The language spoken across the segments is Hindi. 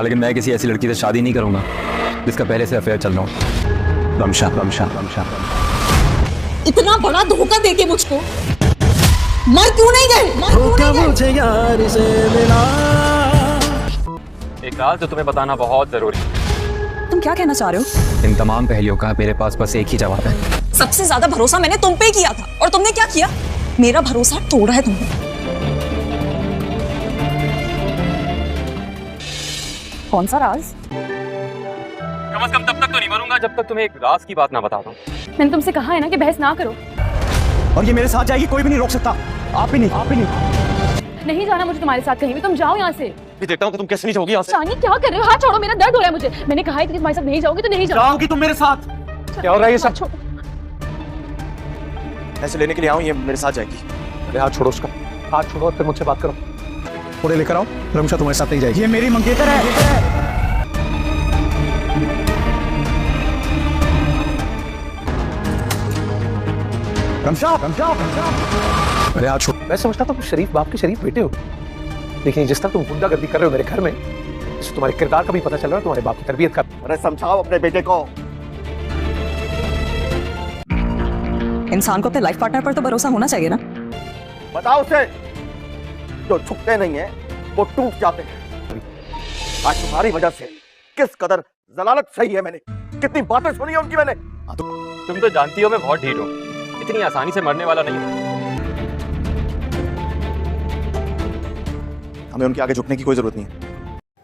हाँ, लेकिन मैं किसी ऐसी लड़की से शादी नहीं करूंगा जिसका पहले से अफेयर चल रहा हो। रमशा रमशा रमशा इतना बड़ा धोखा देके मुझको मर क्यों नहीं गए? मुझे यार से मिला। एक राज जो तुम्हें बताना बहुत जरूरी है। तुम क्या कहना चाह रहे हो? इन तमाम पहेलियों का मेरे पास बस एक ही जवाब है। सबसे ज्यादा भरोसा मैंने तुम पे किया था और तुमने क्या किया? मेरा भरोसा तोड़ा है तुमने। कौन सा राज? कम से कम तब तक तो नहीं मरूंगा जब तक तुम्हें एक राज की बात ना बता दूं। मैंने तुमसे कहा है ना कि बहस ना करो। और ये मेरे साथ जाएगी, कोई भी नहीं रोक सकता। आप भी नहीं। नहीं जाना मुझे तुम्हारे साथ कहीं भी। तुम जाओ यहाँ से। मैं देखता हूँ कि तुम कैसे नहीं जाओगी यहाँ से। शानी क्या कर रहे हो? हाथ छोड़ो, मेरा दर्द हो रहा है मुझे। मैंने कहा है कि तुम्हारे साथ नहीं जाओगी तो नहीं जाओगी। जाओगी तुम मेरे साथ। क्या हो रहा है ये सब? छोड़ो। ऐसे लेने के लिए आऊं, ये मेरे साथ जाएगी। अरे हाथ छोड़ो उसका, हाथ छोड़ो और फिर मुझसे बात करो। थोड़े लेकर आओ। रमशा तुम्हारे साथ नहीं जाएगी। ये मेरी मंगेतर है। रमशा रमशा रमशा। अरे हाथ छोड़ो। मैं समझता था तुम शरीफ बाप के शरीफ बेटे हो, लेकिन जिस तरह तुम गुंडागर्दी कर रहे हो मेरे घर में, इससे तुम्हारे किरदार का भी पता चल रहा है, तुम्हारे बाप की तरबियत का। अरे समझाओ अपने बेटे को। इंसान को अपने लाइफ पार्टनर पर तो भरोसा होना चाहिए ना। बताओ उसे, जो झुकते नहीं है वो टूट जाते हैं। आज तुम्हारी वजह से किस कदर जलालत सही है मैंने, कितनी बातें सुनी है उनकी मैंने। तुम तो जानती हो मैं बहुत ढीठ हूँ, इतनी आसानी से मरने वाला नहीं हूँ। हमें उनके आगे झुकने की कोई जरूरत नहीं है।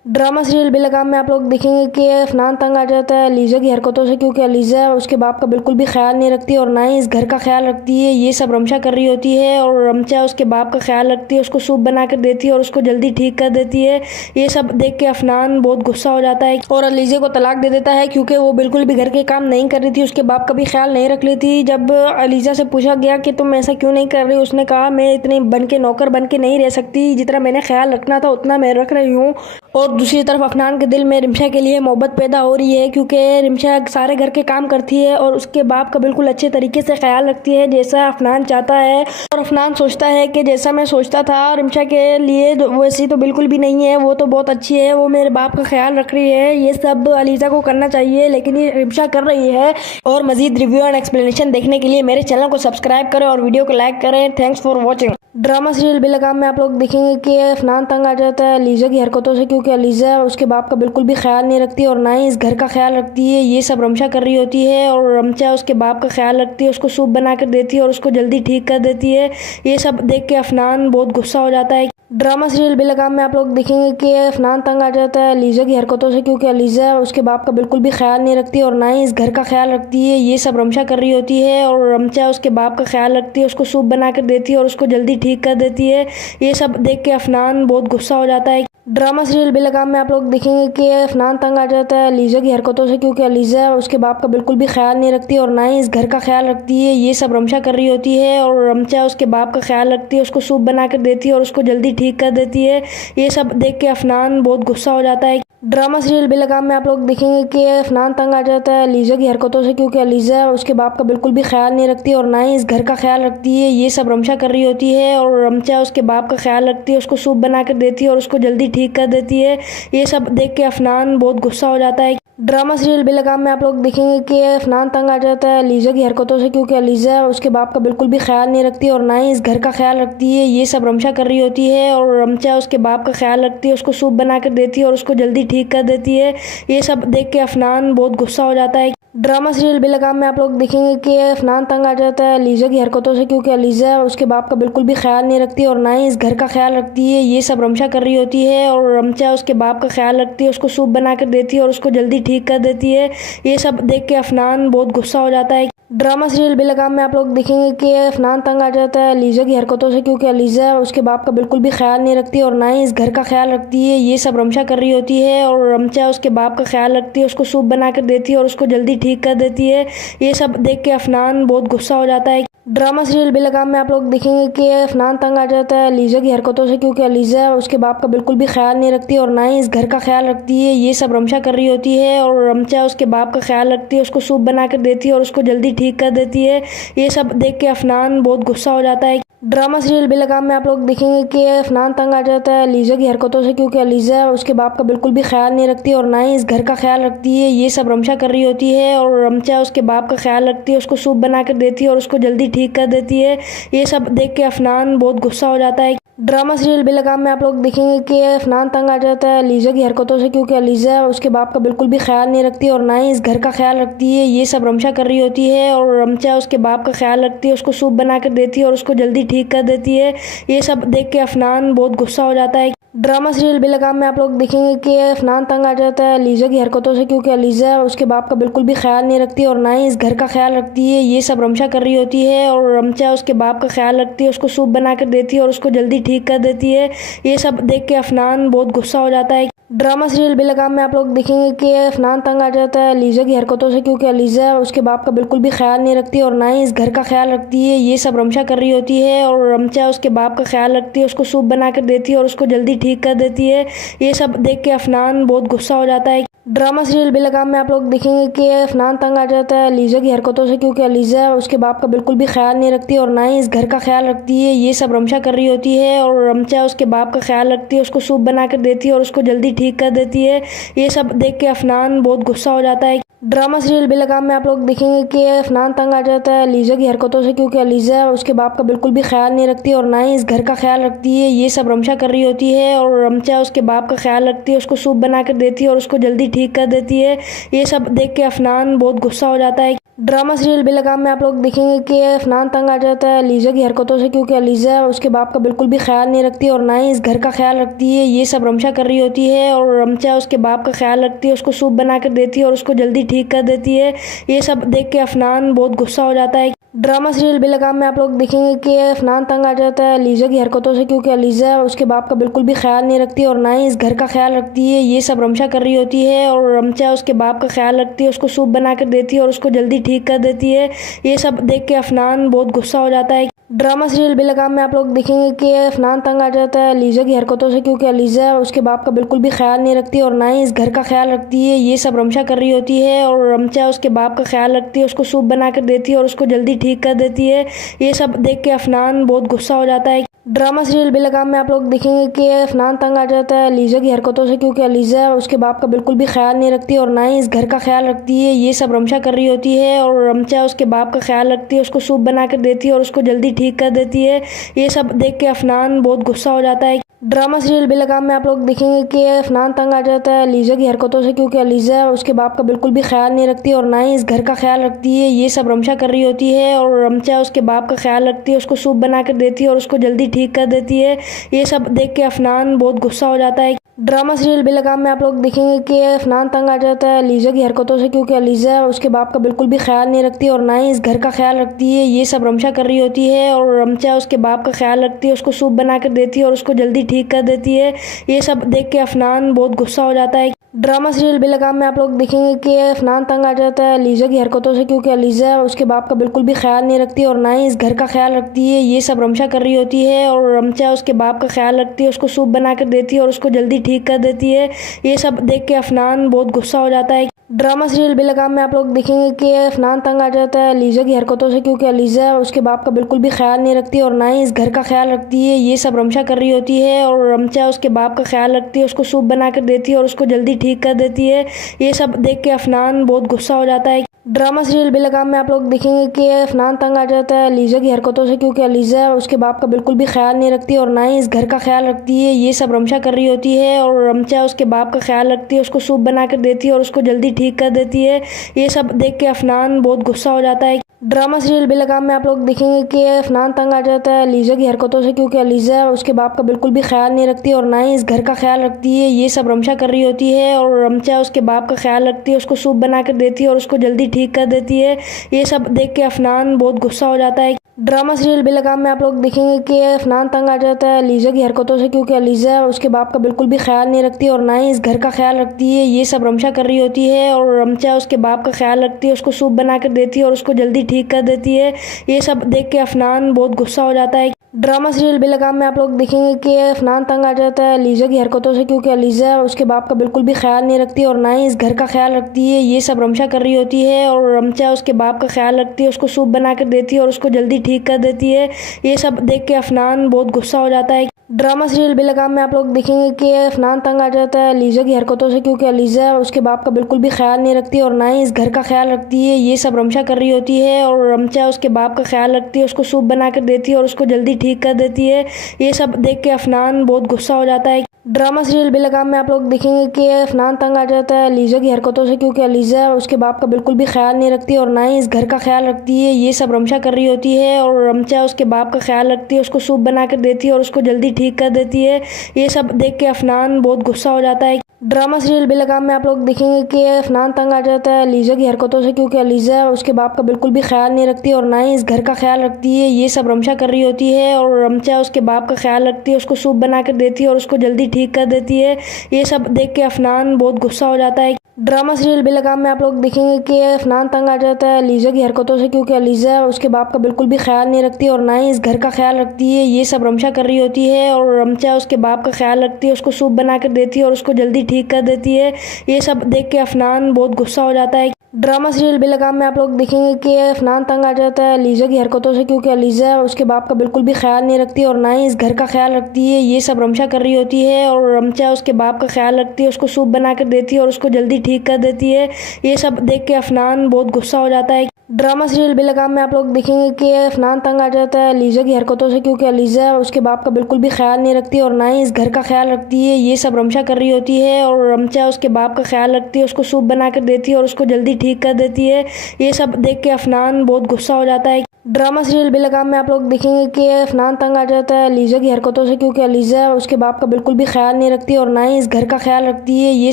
ड्रामा सीरियल बेलगाम में आप लोग देखेंगे कि अफनान तंग आ जाता है अलीज़ा की हरकतों से, क्योंकि अलीज़ा उसके बाप का बिल्कुल भी ख्याल नहीं रखती और ना ही इस घर का ख्याल रखती है। ये सब रमशा कर रही होती है और रमशा उसके बाप का ख्याल रखती है, उसको सूप बना कर देती है और उसको जल्दी ठीक कर देती है। ये सब देख के अफनान बहुत गुस्सा हो जाता है और अलीज़ा को तलाक दे देता है, क्योंकि वो बिल्कुल भी घर के काम नहीं कर रही थी, उसके बाप का भी ख्याल नहीं रख रही थी। जब अलीज़ा से पूछा गया कि तुम ऐसा क्यों नहीं कर रही, उसने कहा मैं इतनी बन के नौकर बन के नहीं रह सकती, जितना मैंने ख्याल रखना था उतना मैं रख रही हूँ। और दूसरी तरफ अफनान के दिल में रिमशा के लिए मोहब्बत पैदा हो रही है, क्योंकि रिमशा सारे घर के काम करती है और उसके बाप का बिल्कुल अच्छे तरीके से ख्याल रखती है, जैसा अफनान चाहता है। और अफनान सोचता है कि जैसा मैं सोचता था रिमशा के लिए वैसी तो बिल्कुल भी नहीं है, वो तो बहुत अच्छी है, वो मेरे बाप का ख्याल रख रही है। ये सब अलीज़ा को करना चाहिए, लेकिन ये रिमशा कर रही है। और मजीद रिव्यू एंड एक्सप्लेनेशन देखने के लिए मेरे चैनल को सब्सक्राइब करें और वीडियो को लाइक करें। Thanks for watching. Drama serial Belagam में आप लोग देखेंगे कि अफनान तंग आ जाता है अलीज़ा की हरकतों से, क्योंकि अलीज़ा उसके बाप का बिल्कुल भी ख्याल नहीं रखती और ना ही इस घर का ख्याल रखती है। ये सब रमशा कर रही होती है और रमशा उसके बाप का ख्याल रखती है, उसको सूप बना कर देती है और उसको जल्दी ठीक कर देती है। ये सब देख के अफनान बहुत गुस्सा हो जाता है। ड्रामा सीरियल बेलगाम में आप लोग देखेंगे कि अफनान तंग आ जाता है अलीज़ा की हरकतों से, क्योंकि अलीज़ा उसके बाप का बिल्कुल भी ख्याल नहीं रखती और ना ही इस घर का ख्याल रखती है। ये सब रमशा कर रही होती है और रमशा उसके बाप का ख्याल रखती है, उसको सूप बना कर देती है और उसको जल्दी ठीक कर देती है। ये सब देख के अफनान बहुत गुस्सा हो जाता है। ड्रामा सीरियल बेलगाम में आप लोग देखेंगे कि अफनान तंग आ जाता है अलीज़ा की हरकतों से, क्योंकि अलीज़ा उसके बाप का बिल्कुल भी ख्याल नहीं रखती और ना ही इस घर का ख्याल रखती है। ये सब रमशा कर रही होती है और रमशा उसके बाप का ख्याल रखती है, उसको सूप बना कर देती है और उसको जल्दी ठीक कर देती है। ये सब देख के अफनान बहुत गुस्सा हो जाता है। ड्रामा सीरियल बेलगाम में आप लोग देखेंगे कि अफनान तंग आ जाता है अलीज़ा की हरकतों से, क्योंकि अलीज़ा उसके बाप का बिल्कुल भी ख्याल नहीं रखती और ना ही इस घर का ख्याल रखती है। ये सब रमशा कर रही होती है और रमशा उसके बाप का ख्याल रखती है, उसको सूप बना कर देती है और उसको जल्दी ठीक कर देती है। ये सब देख के अफनान बहुत गुस्सा हो जाता है। ड्रामा सीरियल बेलगाम में आप लोग देखेंगे कि अफनान तंग आ जाता है अलीज़ा की हरकतों से, क्योंकि अलीज़ा उसके बाप का बिल्कुल भी ख्याल नहीं रखती और ना ही इस घर का ख्याल रखती है। ये सब रमशा कर रही होती है और रमशा उसके बाप का ख्याल रखती है, उसको सूप बना कर देती है और उसको जल्दी ठीक कर देती है। ये सब देख के अफनान बहुत गुस्सा हो जाता है। ड्रामा सीरियल बेलगाम में आप लोग देखेंगे कि अफनान तंग आ जाता है अलीज़ा की हरकतों से, क्योंकि अलीज़ा उसके बाप का बिल्कुल भी ख्याल नहीं रखती और ना ही इस घर का ख्याल रखती है। ये सब रमशा कर रही होती है और रमशा उसके बाप का ख्याल रखती है, उसको सूप बना कर देती है और उसको जल्दी ठीक कर देती है। ये सब देख के अफनान बहुत गुस्सा हो जाता है। ड्रामा सीरियल बेलगाम में आप लोग देखेंगे कि अफनान तंग आ जाता है अलीज़ा की हरकतों से, क्योंकि अलीज़ा उसके बाप का बिल्कुल भी ख्याल नहीं रखती और ना ही इस घर का ख्याल रखती है। ये सब रमशा कर रही होती है और रमशा उसके बाप का ख्याल रखती है, उसको सूप बना कर देती है और उसको जल्दी ठीक कर देती है। ये सब देख के अफनान बहुत गुस्सा हो जाता है। ड्रामा सीरियल बेलगाम में आप लोग देखेंगे कि अफनान तंग आ जाता है अलीज़ा की हरकतों से, क्योंकि अलीज़ा उसके बाप का बिल्कुल भी ख्याल नहीं रखती और ना ही इस घर का ख्याल रखती है। ये सब रमशा कर रही होती है और रमशा उसके बाप का ख्याल रखती है, उसको सूप बना कर देती है और उसको जल्दी ठीक कर देती है। ये सब देख के अफनान बहुत गुस्सा हो जाता है। ड्रामा सीरियल बेलगाम में आप लोग देखेंगे कि अफनान तंग आ जाता है लीजा की हरकतों से, क्योंकि लीजा उसके बाप का बिल्कुल भी ख्याल नहीं रखती और ना ही इस घर का ख्याल रखती है। ये सब रमशा कर रही होती है और रमशा उसके बाप का ख्याल रखती है, उसको सूप बना कर देती है और उसको जल्दी ठीक कर देती है। ये सब देख के अफनान बहुत गुस्सा हो जाता है। ड्रामा सीरियल बेलगाम में आप लोग देखेंगे कि अफनान तंग आ जाता है लीजा की हरकतों से, क्योंकि लीजा उसके बाप का बिल्कुल भी ख्याल नहीं रखती और ना ही इस घर का ख्याल रखती है। ये सब रमशा कर रही होती है और रमशा उसके बाप का ख्याल रखती है, उसको सूप बना कर देती है और उसको जल्दी ठीक कर देती है। ये सब देख के अफनान बहुत गुस्सा हो जाता है। ड्रामा सीरियल बेलगाम में आप लोग देखेंगे कि अफनान तंग आ जाता है लीजा की हरकतों से, क्योंकि लीजा उसके बाप का बिल्कुल भी ख्याल नहीं रखती और ना ही इस घर का ख्याल रखती है। ये सब रमशा कर रही होती है और रमशा उसके बाप का ख्याल रखती है, उसको सूप बना कर देती है और उसको जल्दी ठीक कर देती है। ये सब देख के अफनान बहुत गुस्सा हो जाता है। ड्रामा सीरियल बेलगाम में आप लोग देखेंगे कि अफनान तंग आ जाता है लीजा की हरकतों से, क्योंकि लीजा उसके बाप का बिल्कुल भी ख्याल नहीं रखती और ना ही इस घर का ख्याल रखती है। ये सब रमशा कर रही होती है और रमशा उसके बाप का ख्याल रखती है, उसको सूप बना कर देती है और उसको जल्दी ठीक कर देती है। ये सब देख के अफनान बहुत गुस्सा हो जाता है। ड्रामा सीरियल बेलगाम में आप लोग देखेंगे कि अफनान तंग आ जाता है लीजा की हरकतों से, क्योंकि लीजा उसके बाप का बिल्कुल भी ख्याल नहीं रखती और ना ही इस घर का ख्याल रखती है। ये सब रमशा कर रही होती है और रमशा उसके बाप का ख्याल रखती है, उसको सूप बना कर देती है और उसको जल्दी ठीक कर देती है। ये सब देख के अफनान बहुत गुस्सा हो जाता है। ड्रामा सीरियल बेलगाम में आप लोग देखेंगे कि अफनान तंग आ जाता है लीजा की हरकतों से, क्योंकि लीजा उसके बाप का बिल्कुल भी ख्याल नहीं रखती और ना ही इस घर का ख्याल रखती है। ये सब रमशा कर रही होती है और रमशा उसके बाप का ख्याल रखती है, उसको सूप बना कर देती है और उसको जल्दी ठीक कर देती है। ये सब देख के अफनान बहुत गुस्सा हो जाता है। ड्रामा सीरियल बेलगाम में आप लोग देखेंगे कि अफनान तंग आ जाता है लीजा की हरकतों से, क्योंकि लीजा उसके बाप का बिल्कुल भी ख्याल नहीं रखती और ना ही इस घर का ख्याल रखती है। ये सब रमशा कर रही होती है और रमशा उसके बाप का ख्याल रखती है, उसको सूप बना कर देती है और उसको जल्दी ठीक कर देती है। ये सब देख के अफनान बहुत गुस्सा हो जाता है। ड्रामा सीरियल बेलगाम में आप लोग देखेंगे कि अफनान तंग आ जाता है लीजा की हरकतों से, क्योंकि लीजा उसके बाप का बिल्कुल भी ख्याल नहीं रखती और ना ही इस घर का ख्याल रखती है। ये सब रमशा कर रही होती है और रमशा उसके बाप का ख्याल रखती है, उसको सूप बना कर देती है और उसको जल्दी ठीक कर देती है। ये सब देख के अफनान बहुत गुस्सा हो जाता है। ड्रामा सीरियल बेलगाम में आप लोग देखेंगे कि अफनान तंग आ जाता है लीजा की हरकतों से, क्योंकि लीजा उसके बाप का बिल्कुल भी ख्याल नहीं रखती और ना ही इस घर का ख्याल रखती है। ये सब रमशा कर रही होती है और रमशा उसके बाप का ख्याल रखती है, उसको सूप बना कर देती है और उसको जल्दी ठीक कर देती है। ये सब देख के अफनान बहुत गुस्सा हो जाता है। ड्रामा सीरियल बेलगाम में आप लोग देखेंगे कि अफनान तंग आ जाता है लीजा की हरकतों से, क्योंकि लीजा उसके बाप का बिल्कुल भी ख्याल नहीं रखती और ना ही इस घर का ख्याल रखती है। ये सब रमशा कर रही होती है और रमशा उसके बाप का ख्याल रखती है, उसको सूप बना कर देती है और उसको जल्दी ठीक कर देती है। ये सब देख के अफनान बहुत गुस्सा हो जाता है। ड्रामा सीरियल बेलगाम में आप लोग देखेंगे कि अफनान तंग आ जाता है लीजा की हरकतों से, क्योंकि लीजा उसके बाप का बिल्कुल भी ख्याल नहीं रखती और ना ही इस घर का ख्याल रखती है। ये सब रमशा कर रही होती है और रमशा उसके बाप का ख्याल रखती है, उसको सूप बना कर देती है और उसको जल्दी ठीक कर देती है। ये सब देख के अफनान बहुत गुस्सा हो जाता है। ड्रामा सीरियल बेलगाम में आप लोग देखेंगे कि अफनान तंग आ जाता है लीजा की हरकतों से, क्योंकि लीजा उसके बाप का बिल्कुल भी ख्याल नहीं रखती और ना ही इस घर का ख्याल रखती है। ये सब रमशा कर रही होती है और रमशा उसके बाप का ख्याल रखती है, उसको सूप बना कर देती है और उसको जल्दी ठीक कर देती है। ये सब देख के अफनान बहुत गुस्सा हो जाता है। ड्रामा सीरियल बेलगाम में आप लोग देखेंगे कि अफनान तंग आ जाता है लीजा की हरकतों से, क्योंकि लीजा उसके बाप का बिल्कुल भी ख्याल नहीं रखती और ना ही इस घर का ख्याल रखती है। ये सब रमशा कर रही होती है और रमशा उसके बाप का ख्याल रखती है, उसको सूप बना कर देती है और उसको जल्दी ठीक कर देती है। ये सब देख के अफनान बहुत गुस्सा हो जाता है। ड्रामा सीरियल बेलगाम में आप लोग देखेंगे कि अफनान तंग आ जाता है लीजा की हरकतों से, क्योंकि लीजा उसके बाप का बिल्कुल भी ख्याल नहीं रखती और ना ही इस घर का ख्याल रखती है। ये सब रमशा कर रही होती है और रमशा उसके बाप का ख्याल रखती है, उसको सूप बना कर देती है और उसको जल्दी ठीक कर देती है। ये सब देख के अफनान बहुत गुस्सा हो जाता है। ड्रामा सीरियल बेलगाम में आप लोग देखेंगे कि अफनान तंग आ जाता है लीजा की हरकतों से, क्योंकि लीजा उसके बाप का बिल्कुल भी ख्याल नहीं रखती और ना ही इस घर का ख्याल रखती है। ये सब रमशा कर रही होती है और रमशा उसके बाप का ख्याल रखती है, उसको सूप बना कर देती है और उसको जल्दी ठीक कर देती है। ये सब देख के अफनान बहुत गुस्सा हो जाता है। ड्रामा सीरियल बेलगाम में आप लोग देखेंगे कि अफनान तंग आ जाता है लीजा की हरकतों से, क्योंकि लीजा उसके बाप का बिल्कुल भी ख्याल नहीं रखती और ना ही इस घर का ख्याल रखती है। ये सब रमशा कर रही होती है और रमशा उसके बाप का ख्याल रखती है, उसको सूप बना कर देती है और उसको जल्दी ठीक कर देती है। ये सब देख के अफनान बहुत गुस्सा हो जाता है। ड्रामा सीरियल बेलगाम में आप लोग देखेंगे कि अफनान तंग आ जाता है लीजा की हरकतों से, क्योंकि लीजा उसके बाप का बिल्कुल भी ख्याल नहीं रखती और ना ही इस घर का ख्याल रखती है। ये सब रमशा कर रही होती है और रमशा उसके बाप का ख्याल रखती है, उसको सूप बना कर देती है और उसको जल्दी ठीक कर देती है। ये सब देख के अफनान बहुत गुस्सा हो जाता है। ड्रामा सीरियल बेलगाम में आप लोग देखेंगे कि अफनान तंग आ जाता है लीजा की हरकतों से, क्योंकि लीजा उसके बाप का बिल्कुल भी ख्याल नहीं रखती और ना ही इस घर का ख्याल रखती है। ये सब रमशा कर रही होती है और रमशा उसके बाप का ख्याल रखती है, उसको सूप बना कर देती है और उसको जल्दी ठीक कर देती है। ये सब देख के अफनान बहुत गुस्सा हो जाता है। ड्रामा सीरियल बेलगाम में आप लोग देखेंगे कि अफनान तंग आ जाता है लीजा की हरकतों से, क्योंकि लीजा उसके बाप का बिल्कुल भी ख्याल नहीं रखती और ना ही इस घर का ख्याल रखती है। ये सब रमशा कर रही होती है और रमशा उसके बाप का ख्याल रखती है, उसको सूप बना कर देती है और उसको जल्दी ठीक कर देती है। ये सब देख के अफनान बहुत गुस्सा हो जाता है। ड्रामा सीरियल बेलगाम में आप लोग देखेंगे कि अफनान तंग आ जाता है लीजा की हरकतों से, क्योंकि लीजा उसके बाप का बिल्कुल भी ख्याल नहीं रखती और ना ही इस घर का ख्याल रखती है। ये सब रमशा कर रही होती है और रमशा उसके बाप का ख्याल रखती है, उसको सूप बना कर देती है और उसको जल्दी ठीक कर देती है। ये सब देख के अफनान बहुत गुस्सा हो जाता है। ड्रामा सीरियल बेलगाम में आप लोग देखेंगे कि अफनान तंग आ जाता है लीजा की हरकतों से, क्योंकि लीजा उसके बाप का बिल्कुल भी ख्याल नहीं रखती और ना ही इस घर का ख्याल रखती है। ये सब रमशा कर रही होती है और रमशा उसके बाप का ख्याल रखती है, उसको सूप बना कर देती है और उसको जल्दी ठीक कर देती है। ये सब देख के अफनान बहुत गुस्सा हो जाता है। ड्रामा सीरियल बेलगाम में आप लोग देखेंगे कि अफनान तंग आ जाता है लीजा की हरकतों से, क्योंकि लीजा उसके बाप का बिल्कुल भी ख्याल नहीं रखती और ना ही इस घर का ख्याल रखती है। ये सब रमशा कर रही होती है और रमशा उसके बाप का ख्याल रखती है, उसको सूप बना कर देती है और उसको जल्दी ठीक कर देती है। ये सब देख के अफनान बहुत गुस्सा हो जाता है। ड्रामा सीरियल बेलगाम में आप लोग देखेंगे कि अफनान तंग आ जाता है लीजा की हरकतों से, क्योंकि लीजा उसके बाप का बिल्कुल भी ख्याल नहीं रखती और ना ही इस घर का ख्याल रखती है। ये सब रमशा कर रही होती है और रमशा उसके बाप का ख्याल रखती है, उसको सूप बना कर देती है और उसको जल्दी ठीक कर देती है। ये सब देख के अफनान बहुत गुस्सा हो जाता है। ड्रामा सीरियल बेलगाम में आप लोग देखेंगे कि अफनान तंग आ जाता है लीजा की हरकतों से, क्योंकि लीजा उसके बाप का बिल्कुल भी ख्याल नहीं रखती और ना ही इस घर का ख्याल रखती है। ये सब रमशा कर रही होती है और रमशा उसके बाप का ख्याल रखती है, उसको सूप बना कर देती है और उसको जल्दी ठीक कर देती है। ये सब देख के अफनान बहुत गुस्सा हो जाता है। ड्रामा सीरियल बेलगाम में आप लोग देखेंगे कि अफनान तंग आ जाता है लीजा की हरकतों से, क्योंकि लीजा उसके बाप का बिल्कुल भी ख्याल नहीं रखती और ना ही इस घर का ख्याल रखती है। ये